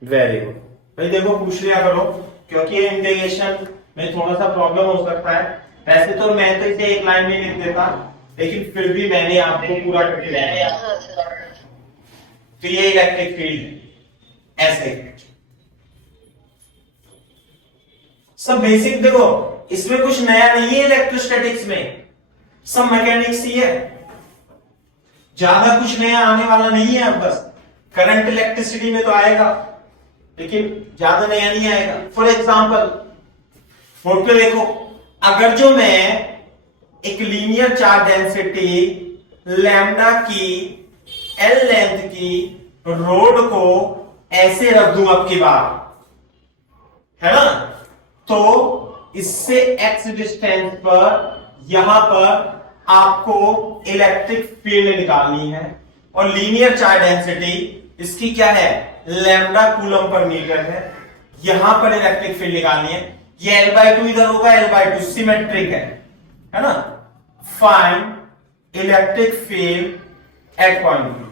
वेरी गुड भाई, देखो पूछ लिया करो, क्योंकि ये इंटीग्रेशन में थोड़ा सा प्रॉब्लम हो सकता है। वैसे तो मैं तो इसे एक लाइन में लिख देता, लेकिन फिर भी मैंने आपको पूरा करके दिया। हाँ सर। तो ये इलेक्ट्रिक फील्ड ऐसे सब बेसिक, देखो इसमें कुछ नया नहीं है, इलेक्ट्रोस्टैटिक्स में सब मैकेनिक्स ही है, ज्यादा कुछ नया आने वाला नहीं है। अब बस करंट इलेक्ट्रिसिटी में तो आएगा, लेकिन ज्यादा नया नहीं आएगा। फॉर एग्जाम्पल फोटो देखो, अगर जो मैं एक लीनियर चार्ज डेंसिटी लैम्डा की एल लेंथ की रोड को ऐसे रख दूं अब की बार, है ना, तो इससे x डिस्टेंस पर यहां पर आपको इलेक्ट्रिक फील्ड निकालनी है, और लीनियर चार्ज डेंसिटी इसकी क्या है लैम्डा कूलम पर मीटर है, यहां पर इलेक्ट्रिक फील्ड निकालनी है। ये L/2 इधर होगा, L/2 सिमेट्रिक है ना। Find electric field at point P।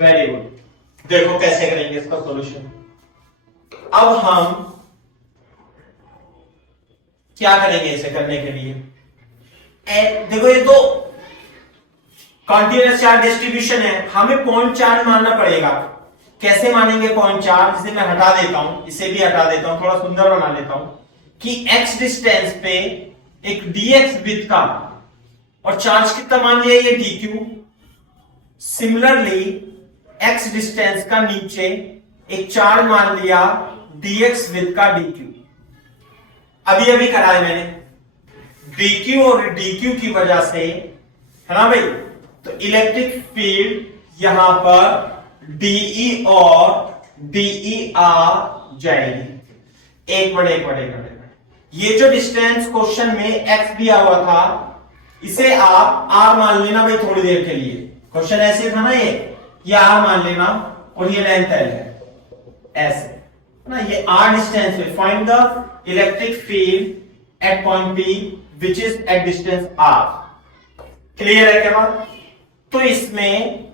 Very good, देखो कैसे करेंगे इसका सॉल्यूशन। अब हम क्या करेंगे इसे करने के लिए, देखो ये तो कॉन्टिन्यूअस चार्ज डिस्ट्रीब्यूशन है, हमें पॉइंट चार्ज मानना पड़ेगा। कैसे मानेंगे पॉइंट चार्ज, इसे मैं हटा देता हूं, इसे भी हटा देता हूं, थोड़ा सुंदर बना लेता हूं कि x डिस्टेंस पे एक dx विड्थ का, और चार्ज कितना मान लिया ये dq। सिमिलरली x डिस्टेंस का नीचे एक चार्ज मान लिया dx विड्थ का dq। अभी अभी करा है मैंने, dq और dq की वजह से, है ना भाई, तो इलेक्ट्रिक फील्ड यहां पर dE और dE आ जाएगी। एक मिनट, ये जो डिस्टेंस क्वेश्चन में x दिया हुआ था, इसे आप r मान लेना भाई थोड़ी देर के लिए। क्वेश्चन ऐसे था ना, ये r मान लेना, और ये लेंथ l है, ऐसे ना, ये r डिस्टेंस में find the electric field at point P which is at distance r। Clear है क्या बात? तो इसमें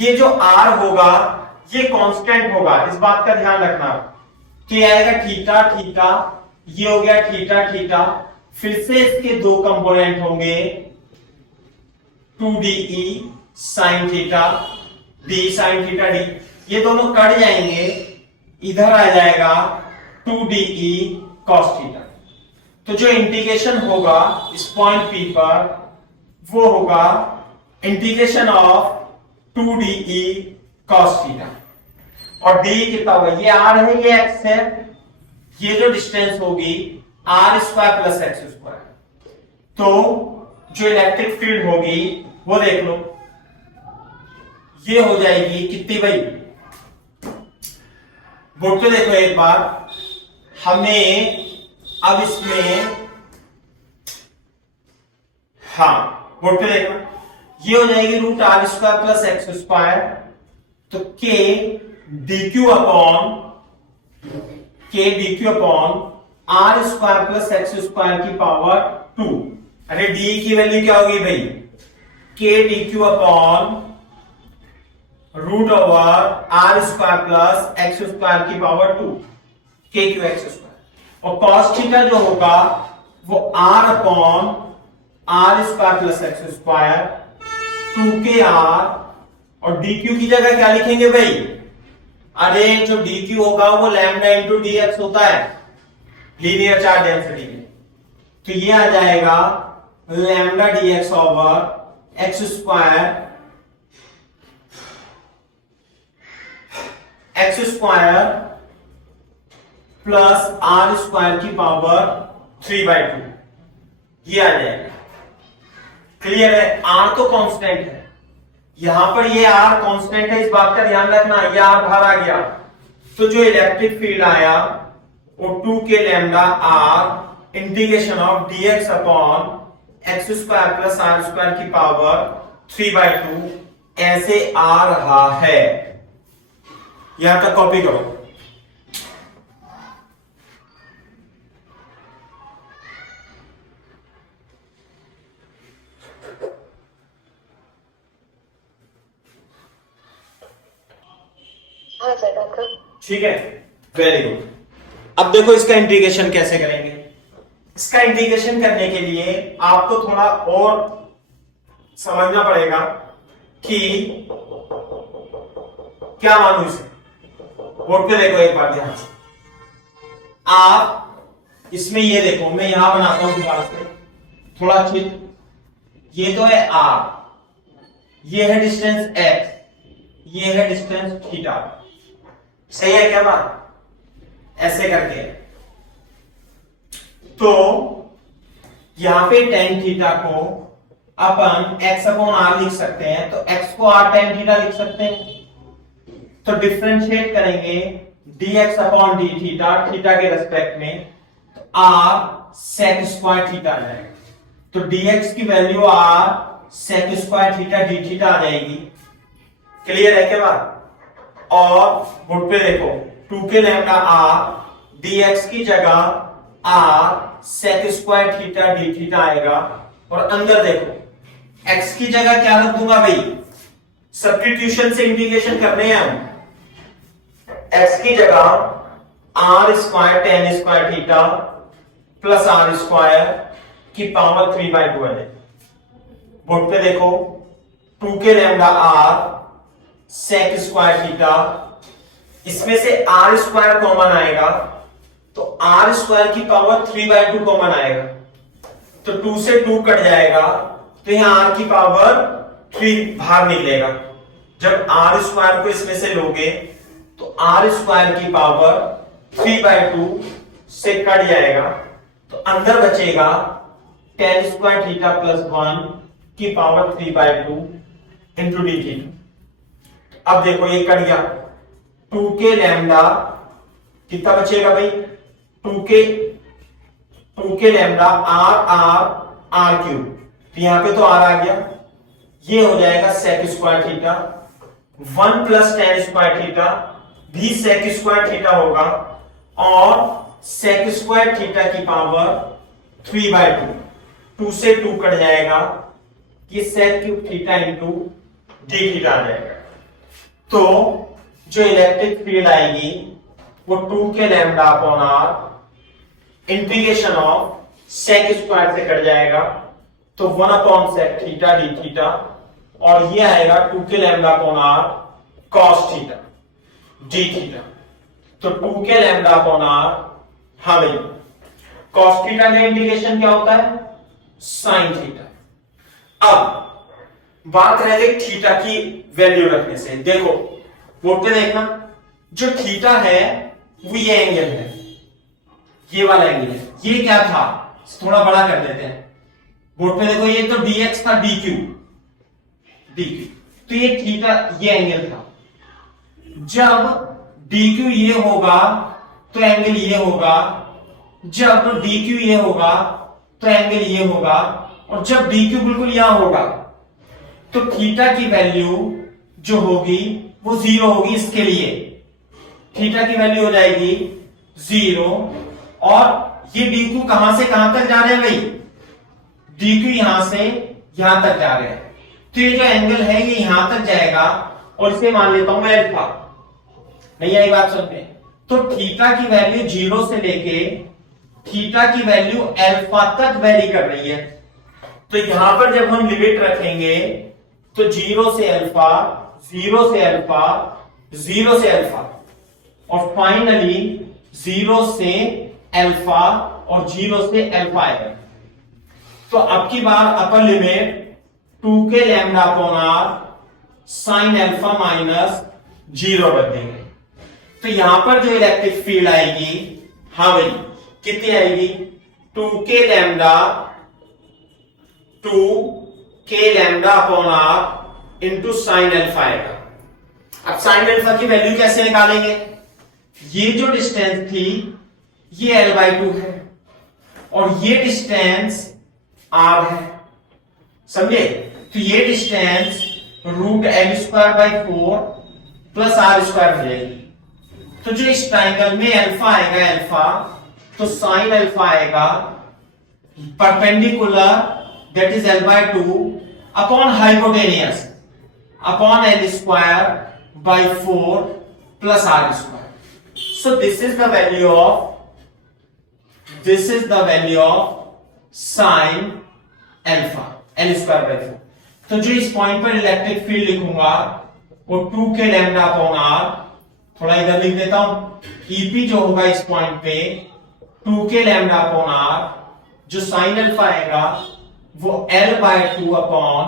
ये जो r होगा ये कांस्टेंट होगा, इस बात का ध्यान रखना। क्या आएगा थीटा थीटा, ये हो गया थीटा थीटा, फिर से इसके दो कंपोनेंट होंगे 2DE sine theta, d sine theta d, ये दोनों कट जाएंगे, इधर आ जाएगा 2DE cos थीटा। तो जो इंटीग्रेशन होगा इस पॉइंट P पर वो होगा integration of 2DE cos theta. और डी कितना होगा, ये आर है ये एक्स है, ये जो डिस्टेंस होगी r square plus x square. तो जो इलेक्ट्रिक फील्ड होगी वो देख लो, ये हो जाएगी कितनी भाई, बोर्ड पे देखो एक बार, हमें अब इसमें, हाँ बोर्ड पे देखो, ये हो जाएगी root r square plus x square, तो k d q upon r square plus x square की पावर 2। अरे डी की वैल्यू क्या होगी भाई, k d q upon root over r square plus x square की power 2 k q x square, और cos theta जो होगा वो r upon r square plus x square 2kr, और dq की जगह क्या लिखेंगे भाई, अरे जो dq होगा वो लैम्डा इंटू dx होता है लीनियर चार्ज डेंसिटी में, तो ये आ जाएगा lambda dx over x square plus r square की पावर 3/2, ये आ जाएगा। क्लियर है, आर तो कांस्टेंट है, यहां पर ये आर कांस्टेंट है, इस बात का ध्यान रखना, ये आर बाहर आ गया, तो जो इलेक्ट्रिक फील्ड आया वो 2k lambda r integration of dx upon x square plus r square की पावर 3/2 ऐसे आ रहा है। यहां तक कॉपी करो। हाँ सर डॉक्टर। ठीक है, वेरी गुड। अब देखो इसका इंटीग्रेशन कैसे करेंगे। इसका इंटीग्रेशन करने के लिए आपको थोड़ा और समझना पड़ेगा कि क्या मानू इसे। बोर्ड पे देखो एक बार ध्यान से, आप इसमें ये देखो, मैं यहां बनाता हूं दोबारा से थोड़ा चित्र, ये तो है आर, ये है डिस्टेंस एक्स, ये है डिस्टेंस थीटा, सही है क्या बात, ऐसे करके। तो यहां पे टेन थीटा को अपन x अपॉन आर लिख सकते हैं, तो x को r टेन थीटा लिख सकते हैं, तो डिफरेंशिएट करेंगे dx upon d theta, theta के रेस्पेक्ट में, तो r sec स्क्वायर थीटा आ जाएगा, तो dx की value r sec square theta d theta आ जाएगी। क्लियर है क्या बात। और बोर्ड पे देखो 2k लैम्डा r dx की जगह r sec square theta d theta आएगा, और अंदर देखो x की जगह क्या रख दूंगा भाई, सब्स्टिट्यूशन से इंटीग्रेशन करने हैं हम, x की जगह r square ten square theta plus r square की पावर 3/2 है। बोर्ड पे देखो 2k lambda r sec square theta, इसमें से r स्क्वायर कॉमन आएगा, तो r स्क्वायर की पावर 3/2 कॉमन आएगा, तो 2 से 2 कट जाएगा, तो यहां r की पावर 3 बाहर निकलेगा। जब r स्क्वायर को इसमें से लोगे तो r स्क्वायर की पावर 3/2 से कट जाएगा, तो अंदर बचेगा टेन स्क्वायर थीटा प्लस 1 की पावर 3/2 इंटू डी थीटा। अब देखो ये कट गया, 2k लैम्डा कितना बचेगा भाई, 2k लैम्डा r क्यूब, तो यहां पे तो r आ गया, ये हो जाएगा sec square theta, 1 plus tan square theta भी sec स्क्वायर थीटा होगा, और sec स्क्वायर थीटा की पावर 3/2, 2 से 2 कट जाएगा, ये sec cube theta into d theta आ जाएगा। तो जो इलेक्ट्रिक फील्ड आएगी वो 2k lambda upon r integration of sec square से कट जाएगा, तो 1 upon sec theta d theta, और ये आएगा 2k lambda upon r cos theta d theta, तो 2k लैम्डा अपॉन r, हाँ भाई cos थीटा का इंटीग्रेशन क्या होता है, sin थीटा। अब बात रह गई थीटा की वैल्यू रखने से। देखो बोर्ड पे देखना, जो थीटा है वो ये एंगल है, ये वाला एंगल है। ये क्या था, थोड़ा बड़ा कर देते हैं बोर्ड पे, देखो ये तो dx था, dq, तो ये थीटा, ये एंगल था। जब dq ये होगा तो एंगल ये होगा, जब dq ये होगा तो एंगल ये होगा, और जब dq बिल्कुल यहां होगा तो थीटा की वैल्यू जो होगी वो 0 होगी। इसके लिए थीटा की वैल्यू हो जाएगी 0, और ये dq कहां से कहां तक जा रहे हैं भाई, dq यहां से यहां तक जा रहे हैं, तो ये जो एंगल है ये यहां तक जाएगा, और इसे मान लेता हूं मैं अल्फा। नहीं आई बात समझ में? तो थीटा की वैल्यू 0 से लेके थीटा की वैल्यू अल्फा तक वेरी कर रही है। तो यहां पर जब हम लिमिट रखेंगे तो 0 से अल्फा, 0 से अल्फा, 0 से अल्फा, और फाइनली 0 से अल्फा और 0 से अल्फा आएगा। तो अब की बार upper limit 2k lambda upon r sine alpha minus 0 रख देंगे। तो यहां पर जो इलेक्ट्रिक फील्ड आएगी, हाँ भाई कितनी आएगी, 2k lambda upon r into sine alpha आएगा। अब साइन अल्फा की वैल्यू कैसे निकालेंगे, ये जो डिस्टेंस थी ये l/2 है, और ये डिस्टेंस r है, समझे? तो ये डिस्टेंस √l²/4 प्लस r² हो जाएगी। तो जो इस ट्राइंगल में अल्फा आएगा, अल्फा, तो साइन अल्फा आएगा perpendicular, that is l/2 upon hypotenuse upon l²/4 plus r²। So this is the value of sin alpha l²/4। तो जो इस पॉइंट पर इलेक्ट्रिक फील्ड लिखूंगा वो 2k लैम्डा अपॉन r, थोड़ा इधर लिख देता हूं, EP जो होगा इस पॉइंट पे 2k लैम्डा अपॉन r, जो साइन अल्फा आएगा वो l/2 upon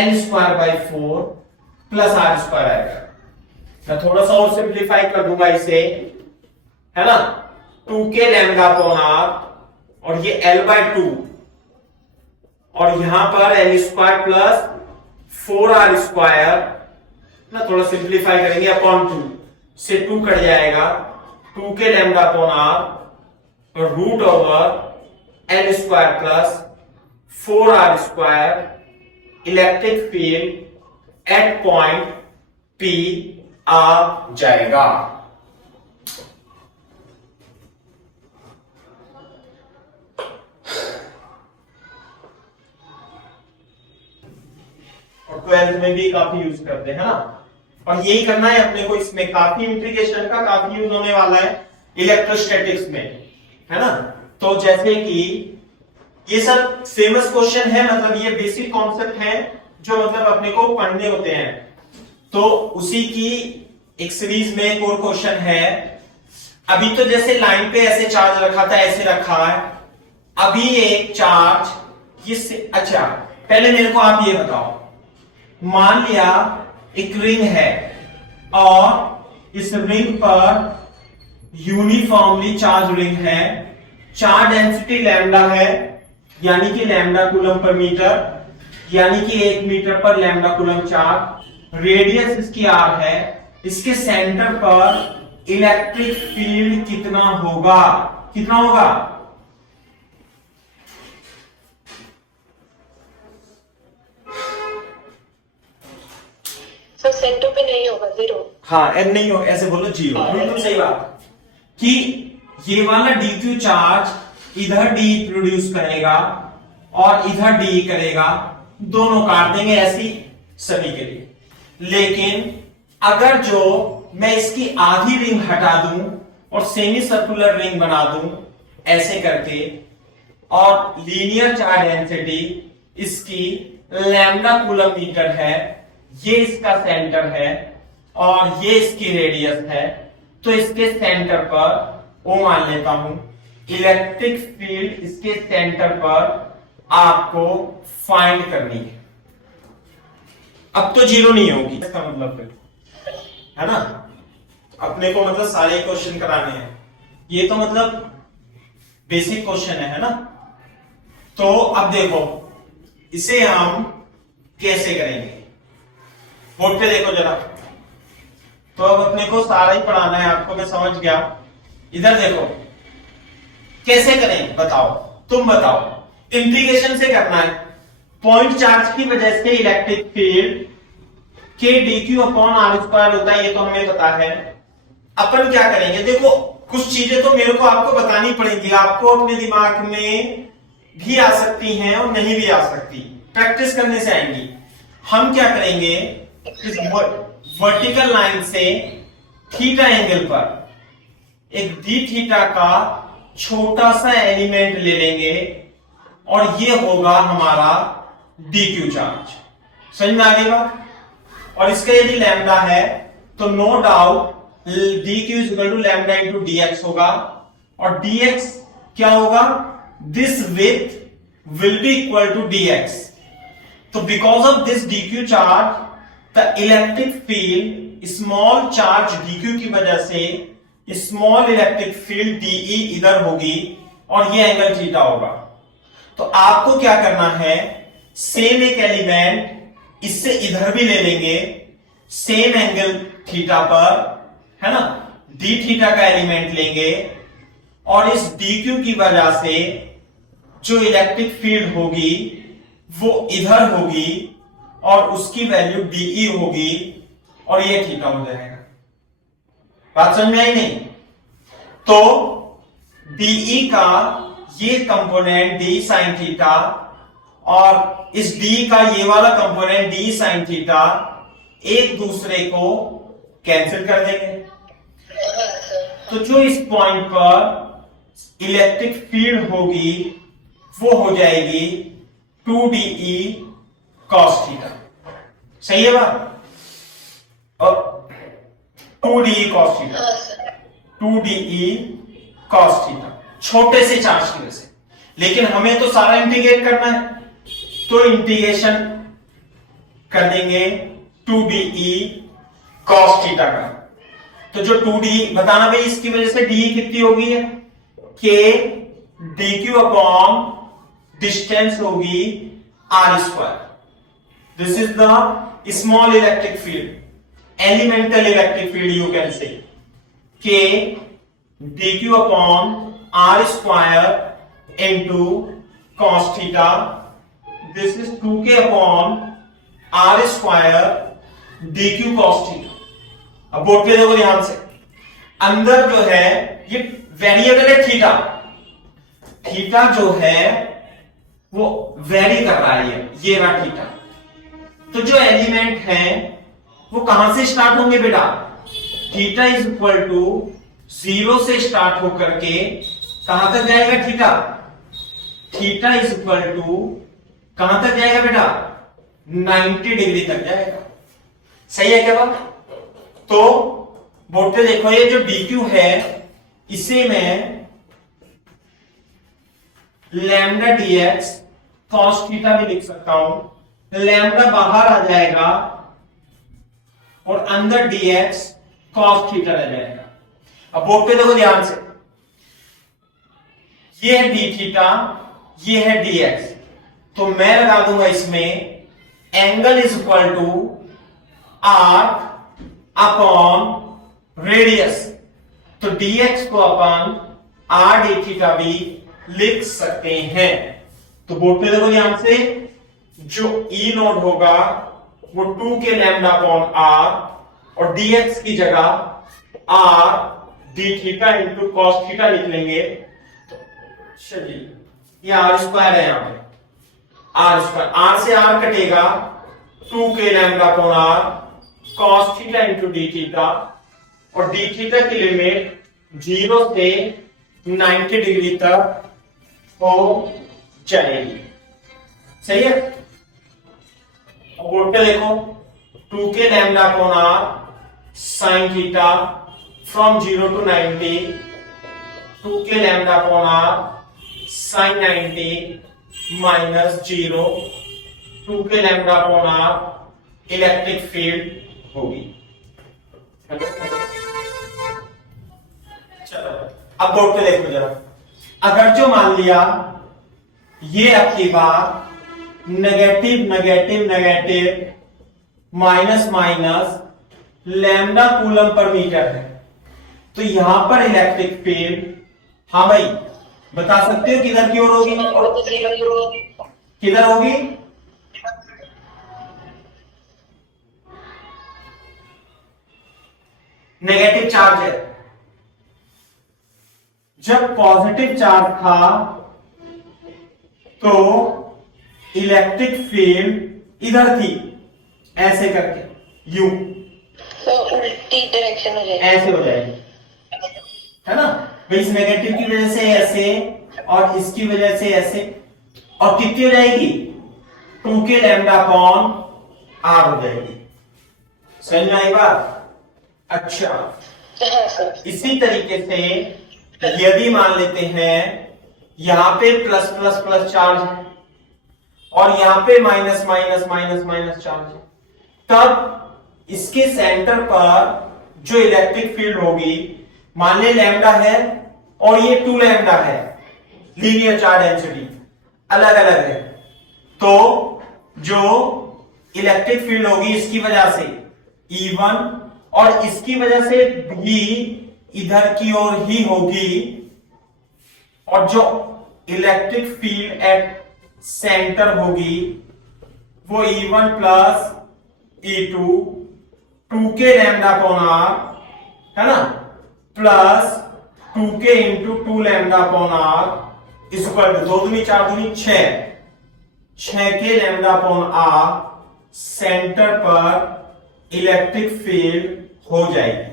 l²/4 plus r² आएगा। मैं थोड़ा सा और सिंप्लीफाई कर दूंगा इसे, है ना, 2k लैम्डा अपॉन r और ये l/2, और यहां पर l² प्लस 4r², ना थोड़ा सिंप्लीफाई करेंगे, अपॉन 2 से 2 कट जाएगा, 2k लैम्डा अपॉन r और root over l² plus 4r², electric field at point P आ जाएगा। और 12th में भी काफी यूज करते हैं ना, और यही करना है अपने को, इसमें काफी इंटीग्रेशन का काफी यूज होने वाला है इलेक्ट्रोस्टैटिक्स में, है ना। तो जैसे कि ये सब फेमस क्वेश्चन है, मतलब ये बेसिक कॉन्सेप्ट है जो मतलब अपने को पढ़ने होते हैं। तो उसी की एक सीरीज में एक और क्वेश्चन है। अभी तो जैसे लाइन पे ऐसे चार्ज रखा था, ऐसे रखा है, अभी एक चार्ज ये, अच्छा पहले मेरे को आप ये बताओ, मान लिया एक रिंग है और इस रिंग पर यूनिफॉर्मली चार्ज रिंग है, चार्ज डेंसिटी लैम्डा है, यानी कि लैम्डा कूलम पर मीटर, यानी कि 1 मीटर पर लैम्डा कूलम चार्ज, रेडियस इसकी r है, इसके सेंटर पर इलेक्ट्रिक फील्ड कितना होगा, कितना होगा? सर सेंटर पे नहीं होगा, 0। हाँ, एन नहीं हो, ऐसे बोलो 0, बिल्कुल सही बात। कि ये वाला dq चार्ज इधर d प्रोड्यूस करेगा और इधर d करेगा, दोनों काट देंगे ऐसी सभी के लिए। लेकिन अगर जो मैं इसकी आधी रिंग हटा दूं और सेमी सर्कुलर रिंग बना दूं ऐसे करके, और लीनियर चार्ज डेंसिटी इसकी लैम्डा कूलम मीटर है, ये इसका सेंटर है और ये इसकी रेडियस है, तो इसके सेंटर पर ओ मान लेता हूं, इलेक्ट्रिक फील्ड इसके सेंटर पर आपको फाइंड करनी है। अब तो 0 नहीं होगी, इसका मतलब है ना। अपने को मतलब सारे क्वेश्चन कराने हैं, ये तो मतलब बेसिक क्वेश्चन है ना। तो अब देखो इसे हम कैसे करेंगे, बोर्ड पे देखो जरा। तो अब अपने को सारा ही पढ़ाना है आपको, मैं समझ गया। इधर देखो कैसे करें, बताओ, तुम बताओ। इंटीग्रेशन से करना है। पॉइंट चार्ज की वजह से इलेक्ट्रिक फील्ड के dq अपॉन आर स्क्वायर होता है, ये तो हमें पता है। अपन क्या करेंगे, देखो कुछ चीजें तो मेरे को आपको बतानी पड़ेंगी, आपको अपने दिमाग में भी आ सकती हैं और नहीं भी आ सकती, प्रैक्टिस करने से आएंगी। हम क्या करेंगे, इस वर्टिकल लाइन से थीटा एंगल पर एक डी थीटा का छोटा सा एलिमेंट ले लेंगे और ये होगा हमारा dq चार्ज। समझ में आ गई बात। और इसका यदि लैम्डा है तो no doubt dq is equal to lambda into dx होगा, और dx क्या होगा, this with will be equal to dx। तो because of this dq charge the electric field small charge dq की वजह से स्मॉल इलेक्ट्रिक फील्ड dE इधर होगी और ये एंगल थीटा होगा। तो आपको क्या करना है, सेम एक एलिमेंट इससे इधर भी ले लेंगे, सेम एंगल थीटा पर, है ना, डी थीटा का एलिमेंट लेंगे और इस dq की वजह से जो इलेक्ट्रिक फील्ड होगी वो इधर होगी और उसकी वैल्यू dE होगी और ये थीटा हो जाएगा। बात समझ में आई नहीं। तो dE का ये कंपोनेंट d sin थीटा और इस d का ये वाला कंपोनेंट d sin थीटा एक दूसरे को कैंसिल कर देंगे। तो जो इस पॉइंट पर इलेक्ट्रिक फील्ड होगी वो हो जाएगी 2dE cos थीटा। सही है बात। और 2dE cos theta, 2dE cos theta, छोटे से चार्ज की वजह से। लेकिन हमें तो सारा इंटीग्रेट करना है, तो इंटीग्रेशन कर देंगे 2dE cos थीटा का। तो जो 2d बताना भाई, इसकी वजह से d कितनी होगी, k dq अपॉन डिस्टेंस होगी r square. This is the small electric field, elemental electric field you can say, k dq upon r square into cos theta. This is 2k upon r square dq cos theta. अब board पे देखो ध्यान से, अंदर जो है ये variable है थीटा, थीटा जो है वो वेरी कर रहा है, ये रहा थीटा। तो जो एलिमेंट है वो कहां से स्टार्ट होंगे बेटा, थीटा इज इक्वल टू 0 से स्टार्ट होकर के कहां तक जाएगा theta, theta is equal to कहां तक जाएगा बेटा, 90 डिग्री तक जाएगा। सही है क्या बात। तो बोर्ड पे देखो, ये जो dq है इसे मैं लैम्डा dx cos थीटा भी लिख सकता हूं। लैम्डा बाहर आ जाएगा और अंदर dx cos थीटा रह जाएगा। अब बोर्ड पे देखो ध्यान से, ये है d थीटा, ये है dx, तो मैं लगा दूंगा इसमें angle is equal to arc upon radius. तो dx को अपन r d थीटा भी लिख सकते हैं। तो बोर्ड पे देखो ध्यान से, जो E नोट होगा वो 2k लैम्डा अपॉन r और dx की जगह r d theta into cos theta लिख लेंगे। चलिए ये r स्क्वायर है, यहां पे r स्क्वायर, r से r कटेगा, 2k lambda upon r cos theta into d theta, और डी थीटा की लिमिट 0 से 90 डिग्री तक हो जाएगी। सही है। अब बोर्ड पे देखो, 2k lambda upon r sin theta from 0 to 90, 2k lambda upon r sin 90 minus 0, 2k lambda upon r electric field होगी। अब बोर्ड पे देखो जरा, अगर जो मान लिया ये आपकी बात negative negative negative minus minus lambda coulomb per metre है, तो यहां पर इलेक्ट्रिक फील्ड, हाँ भाई बता सकते हो किधर की ओर होगी? किधर होगी? नेगेटिव चार्ज है, जब पॉजिटिव चार्ज था तो इलेक्ट्रिक फील्ड इधर थी, ऐसे करके यू, तो उल्टी डायरेक्शन हो जाएगी, ऐसे हो जाएगी, है ना भाई? इस नेगेटिव की वजह से ऐसे और इसकी वजह से ऐसे, और कितनी हो जाएगी? 2k लैम्डा अपॉन आर हो जाएगी। समझ में आई बात? अच्छा, हाँ सर। इसी तरीके से यदि मान लेते हैं यहां पे प्लस प्लस प्लस चार्ज है और यहां पे minus minus minus minus charge है, तब इसके सेंटर पर जो इलेक्ट्रिक फील्ड होगी, मान ले लैम्डा है और ये 2 लैम्डा है, लीनियर चार्ज डेंसिटी अलग अलग है, तो जो इलेक्ट्रिक फील्ड होगी इसकी वजह से E1 और इसकी वजह से भी इधर की ओर ही होगी, और जो इलेक्ट्रिक फील्ड एट सेंटर होगी वो E1 plus E2 2k lambda upon r, है ना, plus 2k into 2 lambda upon r is equal to 2 दूनी 4 दूनी 6k lambda upon r centre पर इलेक्ट्रिक फील्ड हो जाएगी।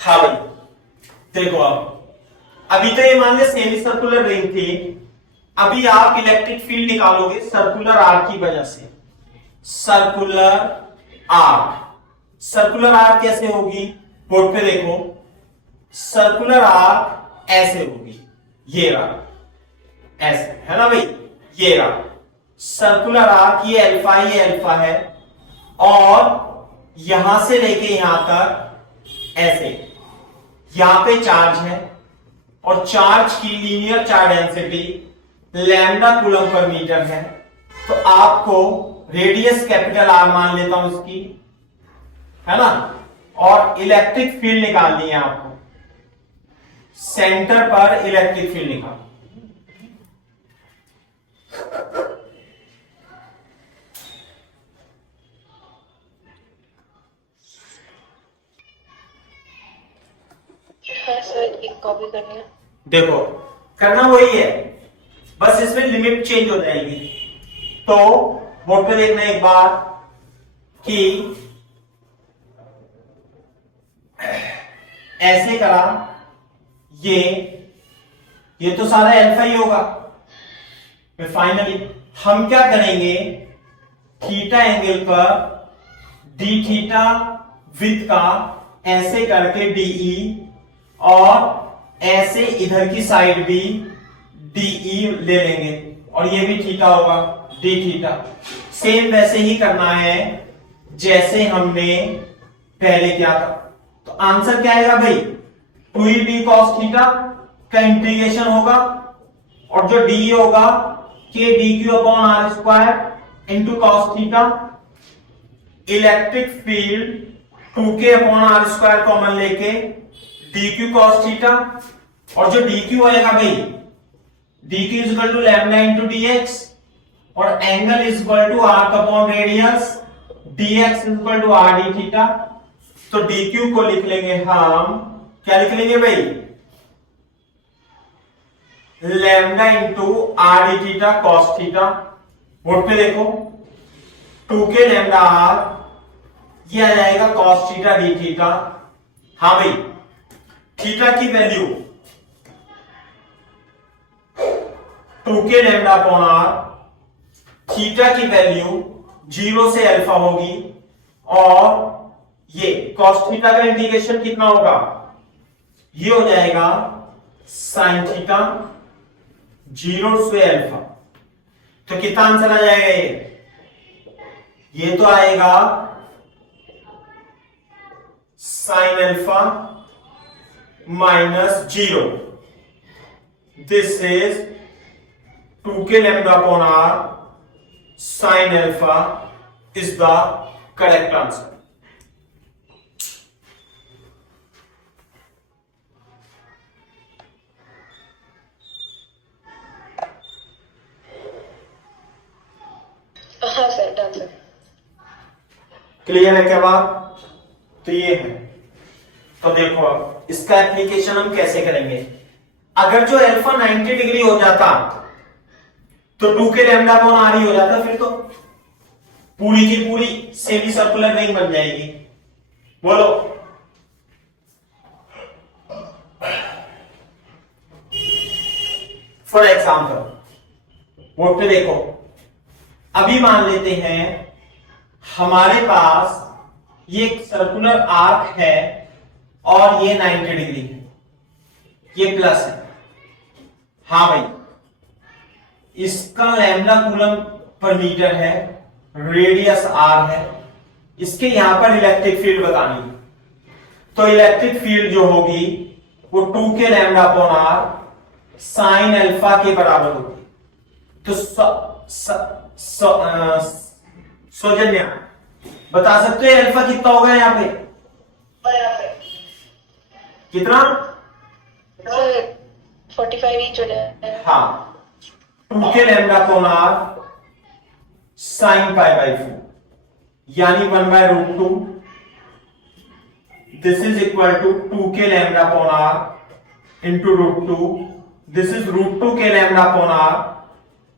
हाँ भाई देखो, अब अभी तो ये मान लिया सेमी सर्कुलर रिंग थी, अभी आप इलेक्ट्रिक फील्ड निकालोगे सर्कुलर आर्क की वजह से। सर्कुलर आर्क, सर्कुलर आर्क कैसे होगी? बोर्ड पे देखो, सर्कुलर आर्क ऐसे होगी, ये रहा ऐसे, है ना भाई, ये रहा सर्कुलर आर्क, ये अल्फा है, और यहां से लेके यहां तक ऐसे, यहां पे चार्ज है और चार्ज की linear charge density lambda coulomb per metre है, तो आपको रेडियस कैपिटल आर मान लेता हूं इसकी, है ना, और इलेक्ट्रिक फील्ड निकालनी है आपको, सेंटर पर इलेक्ट्रिक फील्ड निकाल। हाँ सर, एक कॉपी करनी है। देखो करना वही है, बस इसमें लिमिट चेंज हो जाएगी। तो बोर्ड पे देखना एक बार कि ऐसे करा, ये तो सारा अल्फा ही होगा। फिर फाइनली हम क्या करेंगे, थीटा एंगल पर डी थीटा विथ का ऐसे करके डीई, और ऐसे इधर की साइड भी डीई ले लेंगे, और ये भी थीटा होगा, डी थीटा। सेम वैसे ही करना है जैसे हमने पहले किया था। तो आंसर क्या आएगा भाई, 2d cos थीटा का इंटीग्रेशन होगा, और जो डी होगा k d q upon r square into cos theta. Electric field 2k upon r square common लेके डी क्यू कॉस थीटा, और जो डी क्यू आएगा भाई, d q is equal to lambda into d x, और angle is equal to arc upon radius, d x is equal to r d theta. तो d q को लिख लेंगे हम, क्या लिख लेंगे भाई, lambda into r d theta cos theta. Board पे देखो, 2k लैम्डा आर, ये आ जाएगा कॉस थीटा डी थीटा। हाँ भाई, थीटा की value 2k lambda upon r, theta की वैल्यू 0 से अल्फा होगी, और ये कॉस थीटा का इंटीग्रेशन कितना होगा, ये हो जाएगा साइन थीटा 0 से अल्फा। तो कितना आंसर आ जाएगा, ये तो आएगा sine alpha minus 0। This is 2k lambda upon r sine alpha is the correct answer. हाँ सर, डन सर। क्लियर है क्या बात? तो ये है। तो देखो अब इसका एप्लीकेशन हम कैसे करेंगे। अगर जो अल्फा 90 डिग्री हो जाता तो 2k लैम्डा अपॉन आर ही हो जाता, फिर तो पूरी की पूरी सेमी सर्कुलर रिंग बन जाएगी। बोलो। फॉर एग्जाम्पल बोर्ड पे देखो, अभी मान लेते हैं हमारे पास ये सर्कुलर आर्क है और ये 90 डिग्री है, ये प्लस है। हाँ भाई, इसका लैम्डा कूलम पर मीटर है, रेडियस आर है, इसके यहां पर इलेक्ट्रिक फील्ड बतानी है। तो इलेक्ट्रिक फील्ड जो होगी वो 2k lambda upon r sine alpha के बराबर होगी। तो सौजन्या बता सकते हो अल्फा कितना होगा यहां पे? कितना? 45 ईच हो जाए। हाँ, 2k lambda upon r sine pi by 4 यानी 1/√2। This is equal to 2k lambda upon r into √2। This is √2k lambda upon r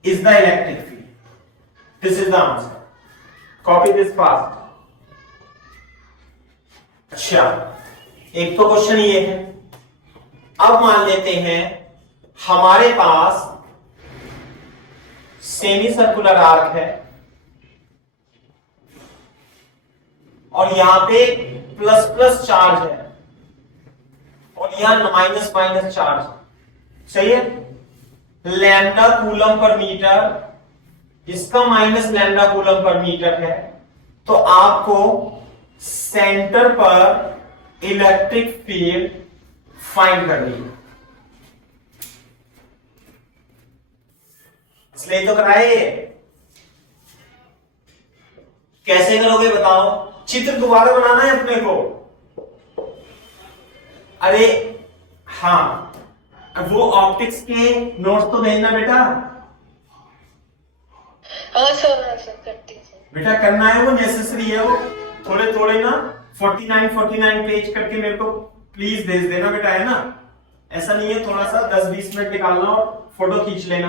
is the electric field. This is the answer. Copy this fast. अच्छा, एक तो question ये है। अब मान लेते हैं हमारे पास सेमी सर्कुलर आर्क है और यहां पे प्लस प्लस चार्ज है और यहां माइनस माइनस चार्ज है। सही है। लैम्डा कूलम पर मीटर, इसका minus lambda coulomb per metre है। तो आपको सेंटर पर इलेक्ट्रिक फील्ड फाइंड करनी है। इसलिए तो कराए। कैसे करोगे बताओ? चित्र दोबारा बनाना है अपने को। अरे हाँ, वो ऑप्टिक्स के नोट्स तो भेजना बेटा। हाँ सर, करती हूँ। बेटा करना है, वो नेसेसरी है। वो थोड़े थोड़े ना 49 पेज करके मेरे को प्लीज भेज देना बेटा, है ना। ऐसा नहीं है, थोड़ा सा 10-20 मिनट निकालना और फोटो खींच लेना।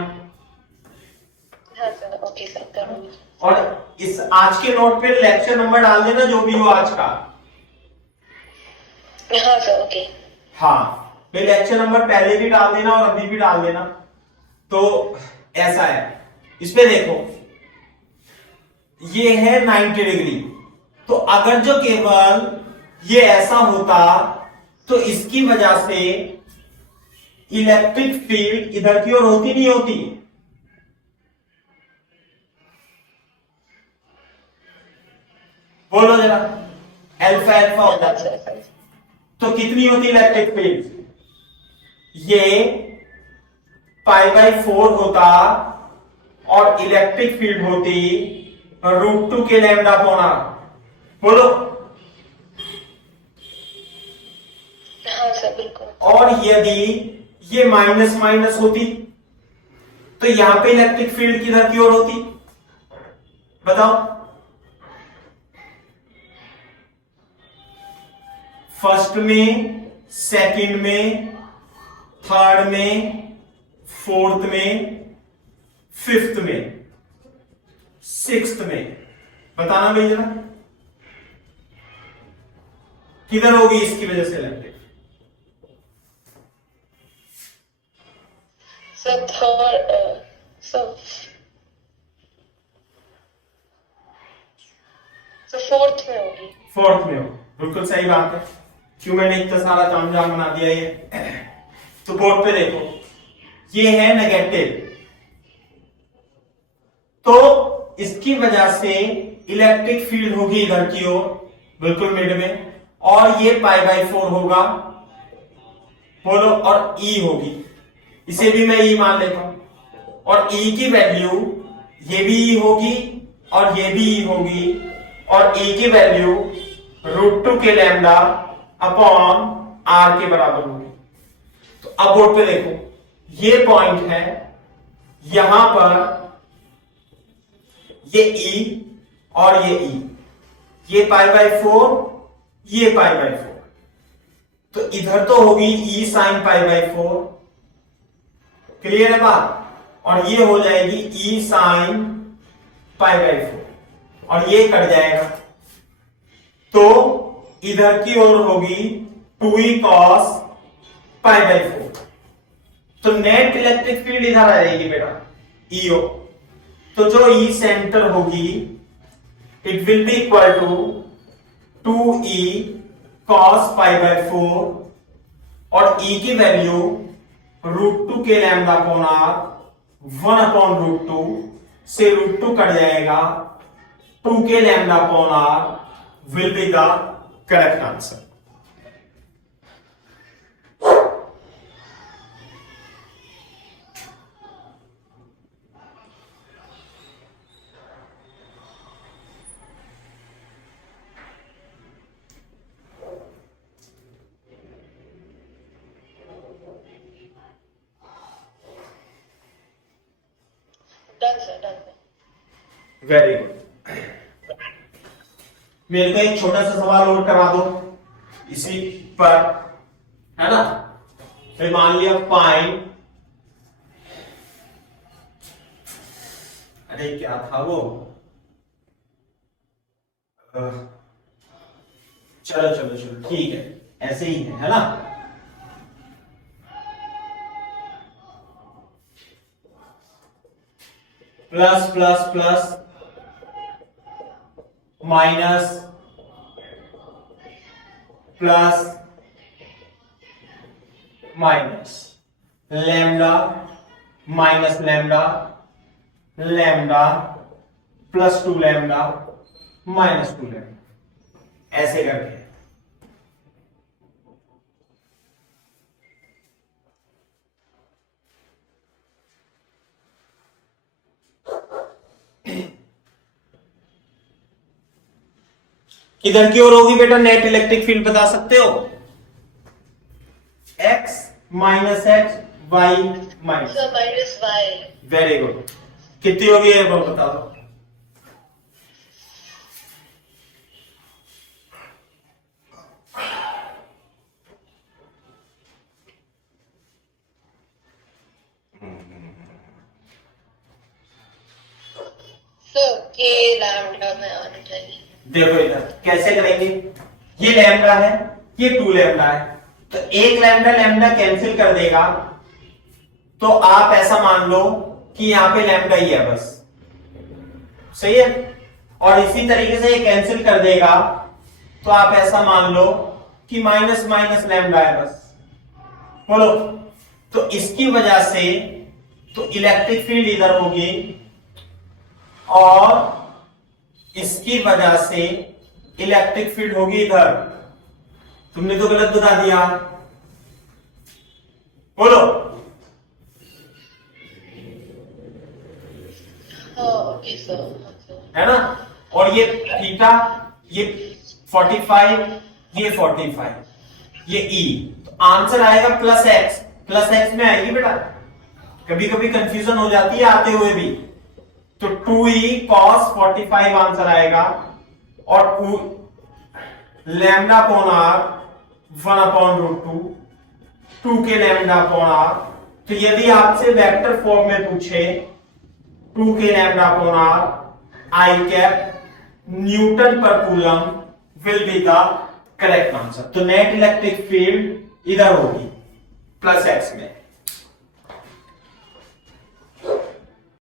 हाँ सर, ओके सर, करूँगी। और इस आज के नोट पे लेक्चर नंबर डाल देना जो भी हो आज का। हाँ सर, ओके। हाँ, लेक्चर नंबर पहले भी डाल देना और अभी भी डाल देना। तो ऐसा है, इसमें देखो ये है 90 डिग्री। तो अगर जो केवल ये ऐसा होता तो इसकी वजह से इलेक्ट्रिक फील्ड इधर की ओर होती नहीं होती? बोलो जरा। अल्फा अल्फा होता है तो कितनी होती इलेक्ट्रिक फील्ड? ये π/4 होता और इलेक्ट्रिक फील्ड होती √2k लैम्डा अपॉन आर। बोलो। हाँ सर, बिल्कुल। और यदि ये माइनस माइनस होती तो यहां पे इलेक्ट्रिक फील्ड किधर की ओर होती? बताओ। फर्स्ट में, सेकंड में, थर्ड में, फोर्थ में, फिफ्थ में, सिक्स्थ में। बताना भाई जरा, किधर होगी इसकी वजह से इलेक्ट्रिक? सर थर्ड, फोर्थ में होगी। फोर्थ में हो, बिल्कुल सही बात है। क्यों मैंने इतना सारा तामझाम बना दिया ये? तो बोर्ड पे देखो, ये है नेगेटिव, तो इसकी वजह से इलेक्ट्रिक फील्ड होगी इधर की ओर, बिल्कुल मिड में, और ये π/4 होगा बोलो, और ई होगी, इसे भी मैं ई मान लेता हूं, और ई की वैल्यू ये भी ई होगी और ये भी ई होगी, और ई की value √2 k lambda upon are के बराबर होगी। तो अब बोर्ड पे देखो, ये पॉइंट है, यहां पर ये ई और ये π/4, ये π/4, तो इधर तो होगी ई साइन π/4, क्लियर है बात, और ये हो जाएगी ई साइन π/4, और ये कट जाएगा, तो इधर की ओर होगी 2e cos π/4, तो नेट इलेक्ट्रिक फील्ड इधर आ जाएगी बेटा, ईओ, तो जो ई सेंटर होगी it will be equal to 2e cos π/4, और ई की value √2 k lambda upon are, 1/√2 से √2 कट जाएगा, 2 k lambda upon r will be the correct answer. Done sir, done sir. Very good. मेरे को एक छोटा सा सवाल और करा दो इसी पर, है ना, फिर मान लिया फाइंड, अरे क्या था वो, चलो चलो चलो ठीक है, ऐसे ही है ना, plus plus plus minus plus minus, lambda minus lambda, lambda plus 2 lambda minus 2 lambda, ऐसे करके। किधर की ओर होगी बेटा नेट इलेक्ट्रिक फील्ड, बता सकते हो? x minus x, y minus y. Very good. कितनी होगी ये बता दो। के लैम्डा में आना चाहिए। देखो इधर कैसे करेंगे, ये लैम्डा है, ये 2 लैम्डा है, तो एक लैम्डा लैम्डा कैंसिल कर देगा, तो आप ऐसा मान लो कि यहां पे लैम्डा ही है बस, सही है, और इसी तरीके से ये कैंसिल कर देगा, तो आप ऐसा मान लो कि माइनस माइनस लैम्डा है बस, बोलो। तो इसकी वजह से तो इलेक्ट्रिक फील्ड इधर होगी, और इसकी वजह से इलेक्ट्रिक फील्ड होगी इधर। तुमने तो गलत बता दिया, बोलो। ओके सर, है ना, और ये थीटा, ये 45, ये 45, ये ई, तो आंसर आएगा प्लस एक्स, प्लस एक्स में आएगी बेटा, कभी कभी कंफ्यूजन हो जाती है आते हुए भी, तो 2e cos 45 आंसर आएगा, और lambda upon are 1/√2, 2 k lambda upon are. तो यदि आपसे वेक्टर फॉर्म में पूछे 2 k lambda upon r i cap newton per coulomb will be the correct answer. तो नेट इलेक्ट्रिक फील्ड इधर होगी प्लस एक्स में।